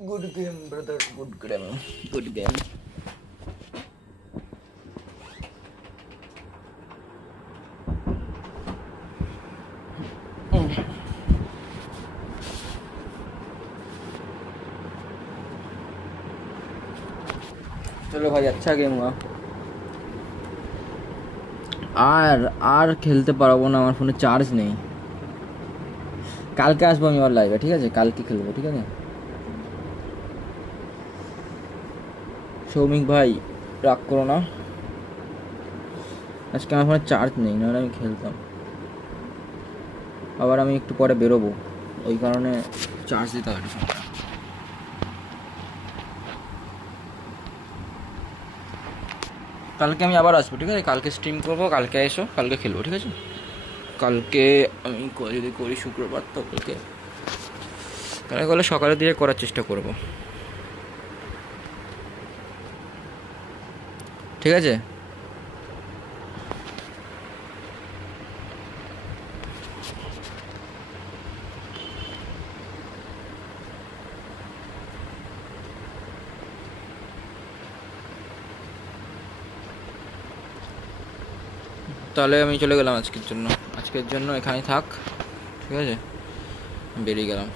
Good game brother, good game, good game. चलो भाई अच्छा गेम हुआ। আর খেলতে পারবো না, আমার ফোনে চার্জ নেই। কালকে আসবো আমি আবার লাইভে, ঠিক আছে? কালকে খেলবো, ঠিক আছে? সৌমিক ভাই রাগ করো না, আজকে আমার ফোনে চার্জ নেই, নাহলে আমি খেলতাম। আবার আমি একটু পরে বেরোবো, ওই কারণে চার্জ দিতে হবে। কালকে আমি আবার আসবো, ঠিক আছে? কালকে স্ট্রিম করবো, কালকে এসো, কালকে খেলবো, ঠিক আছে? কালকে আমি যদি করি শুক্রবার, তো কালকে করলে সকালের দিকে করার চেষ্টা করব, ঠিক আছে? তাহলে আমি চলে গেলাম আজকের জন্য এখানেই থাক, ঠিক আছে? বেরিয়ে গেলাম।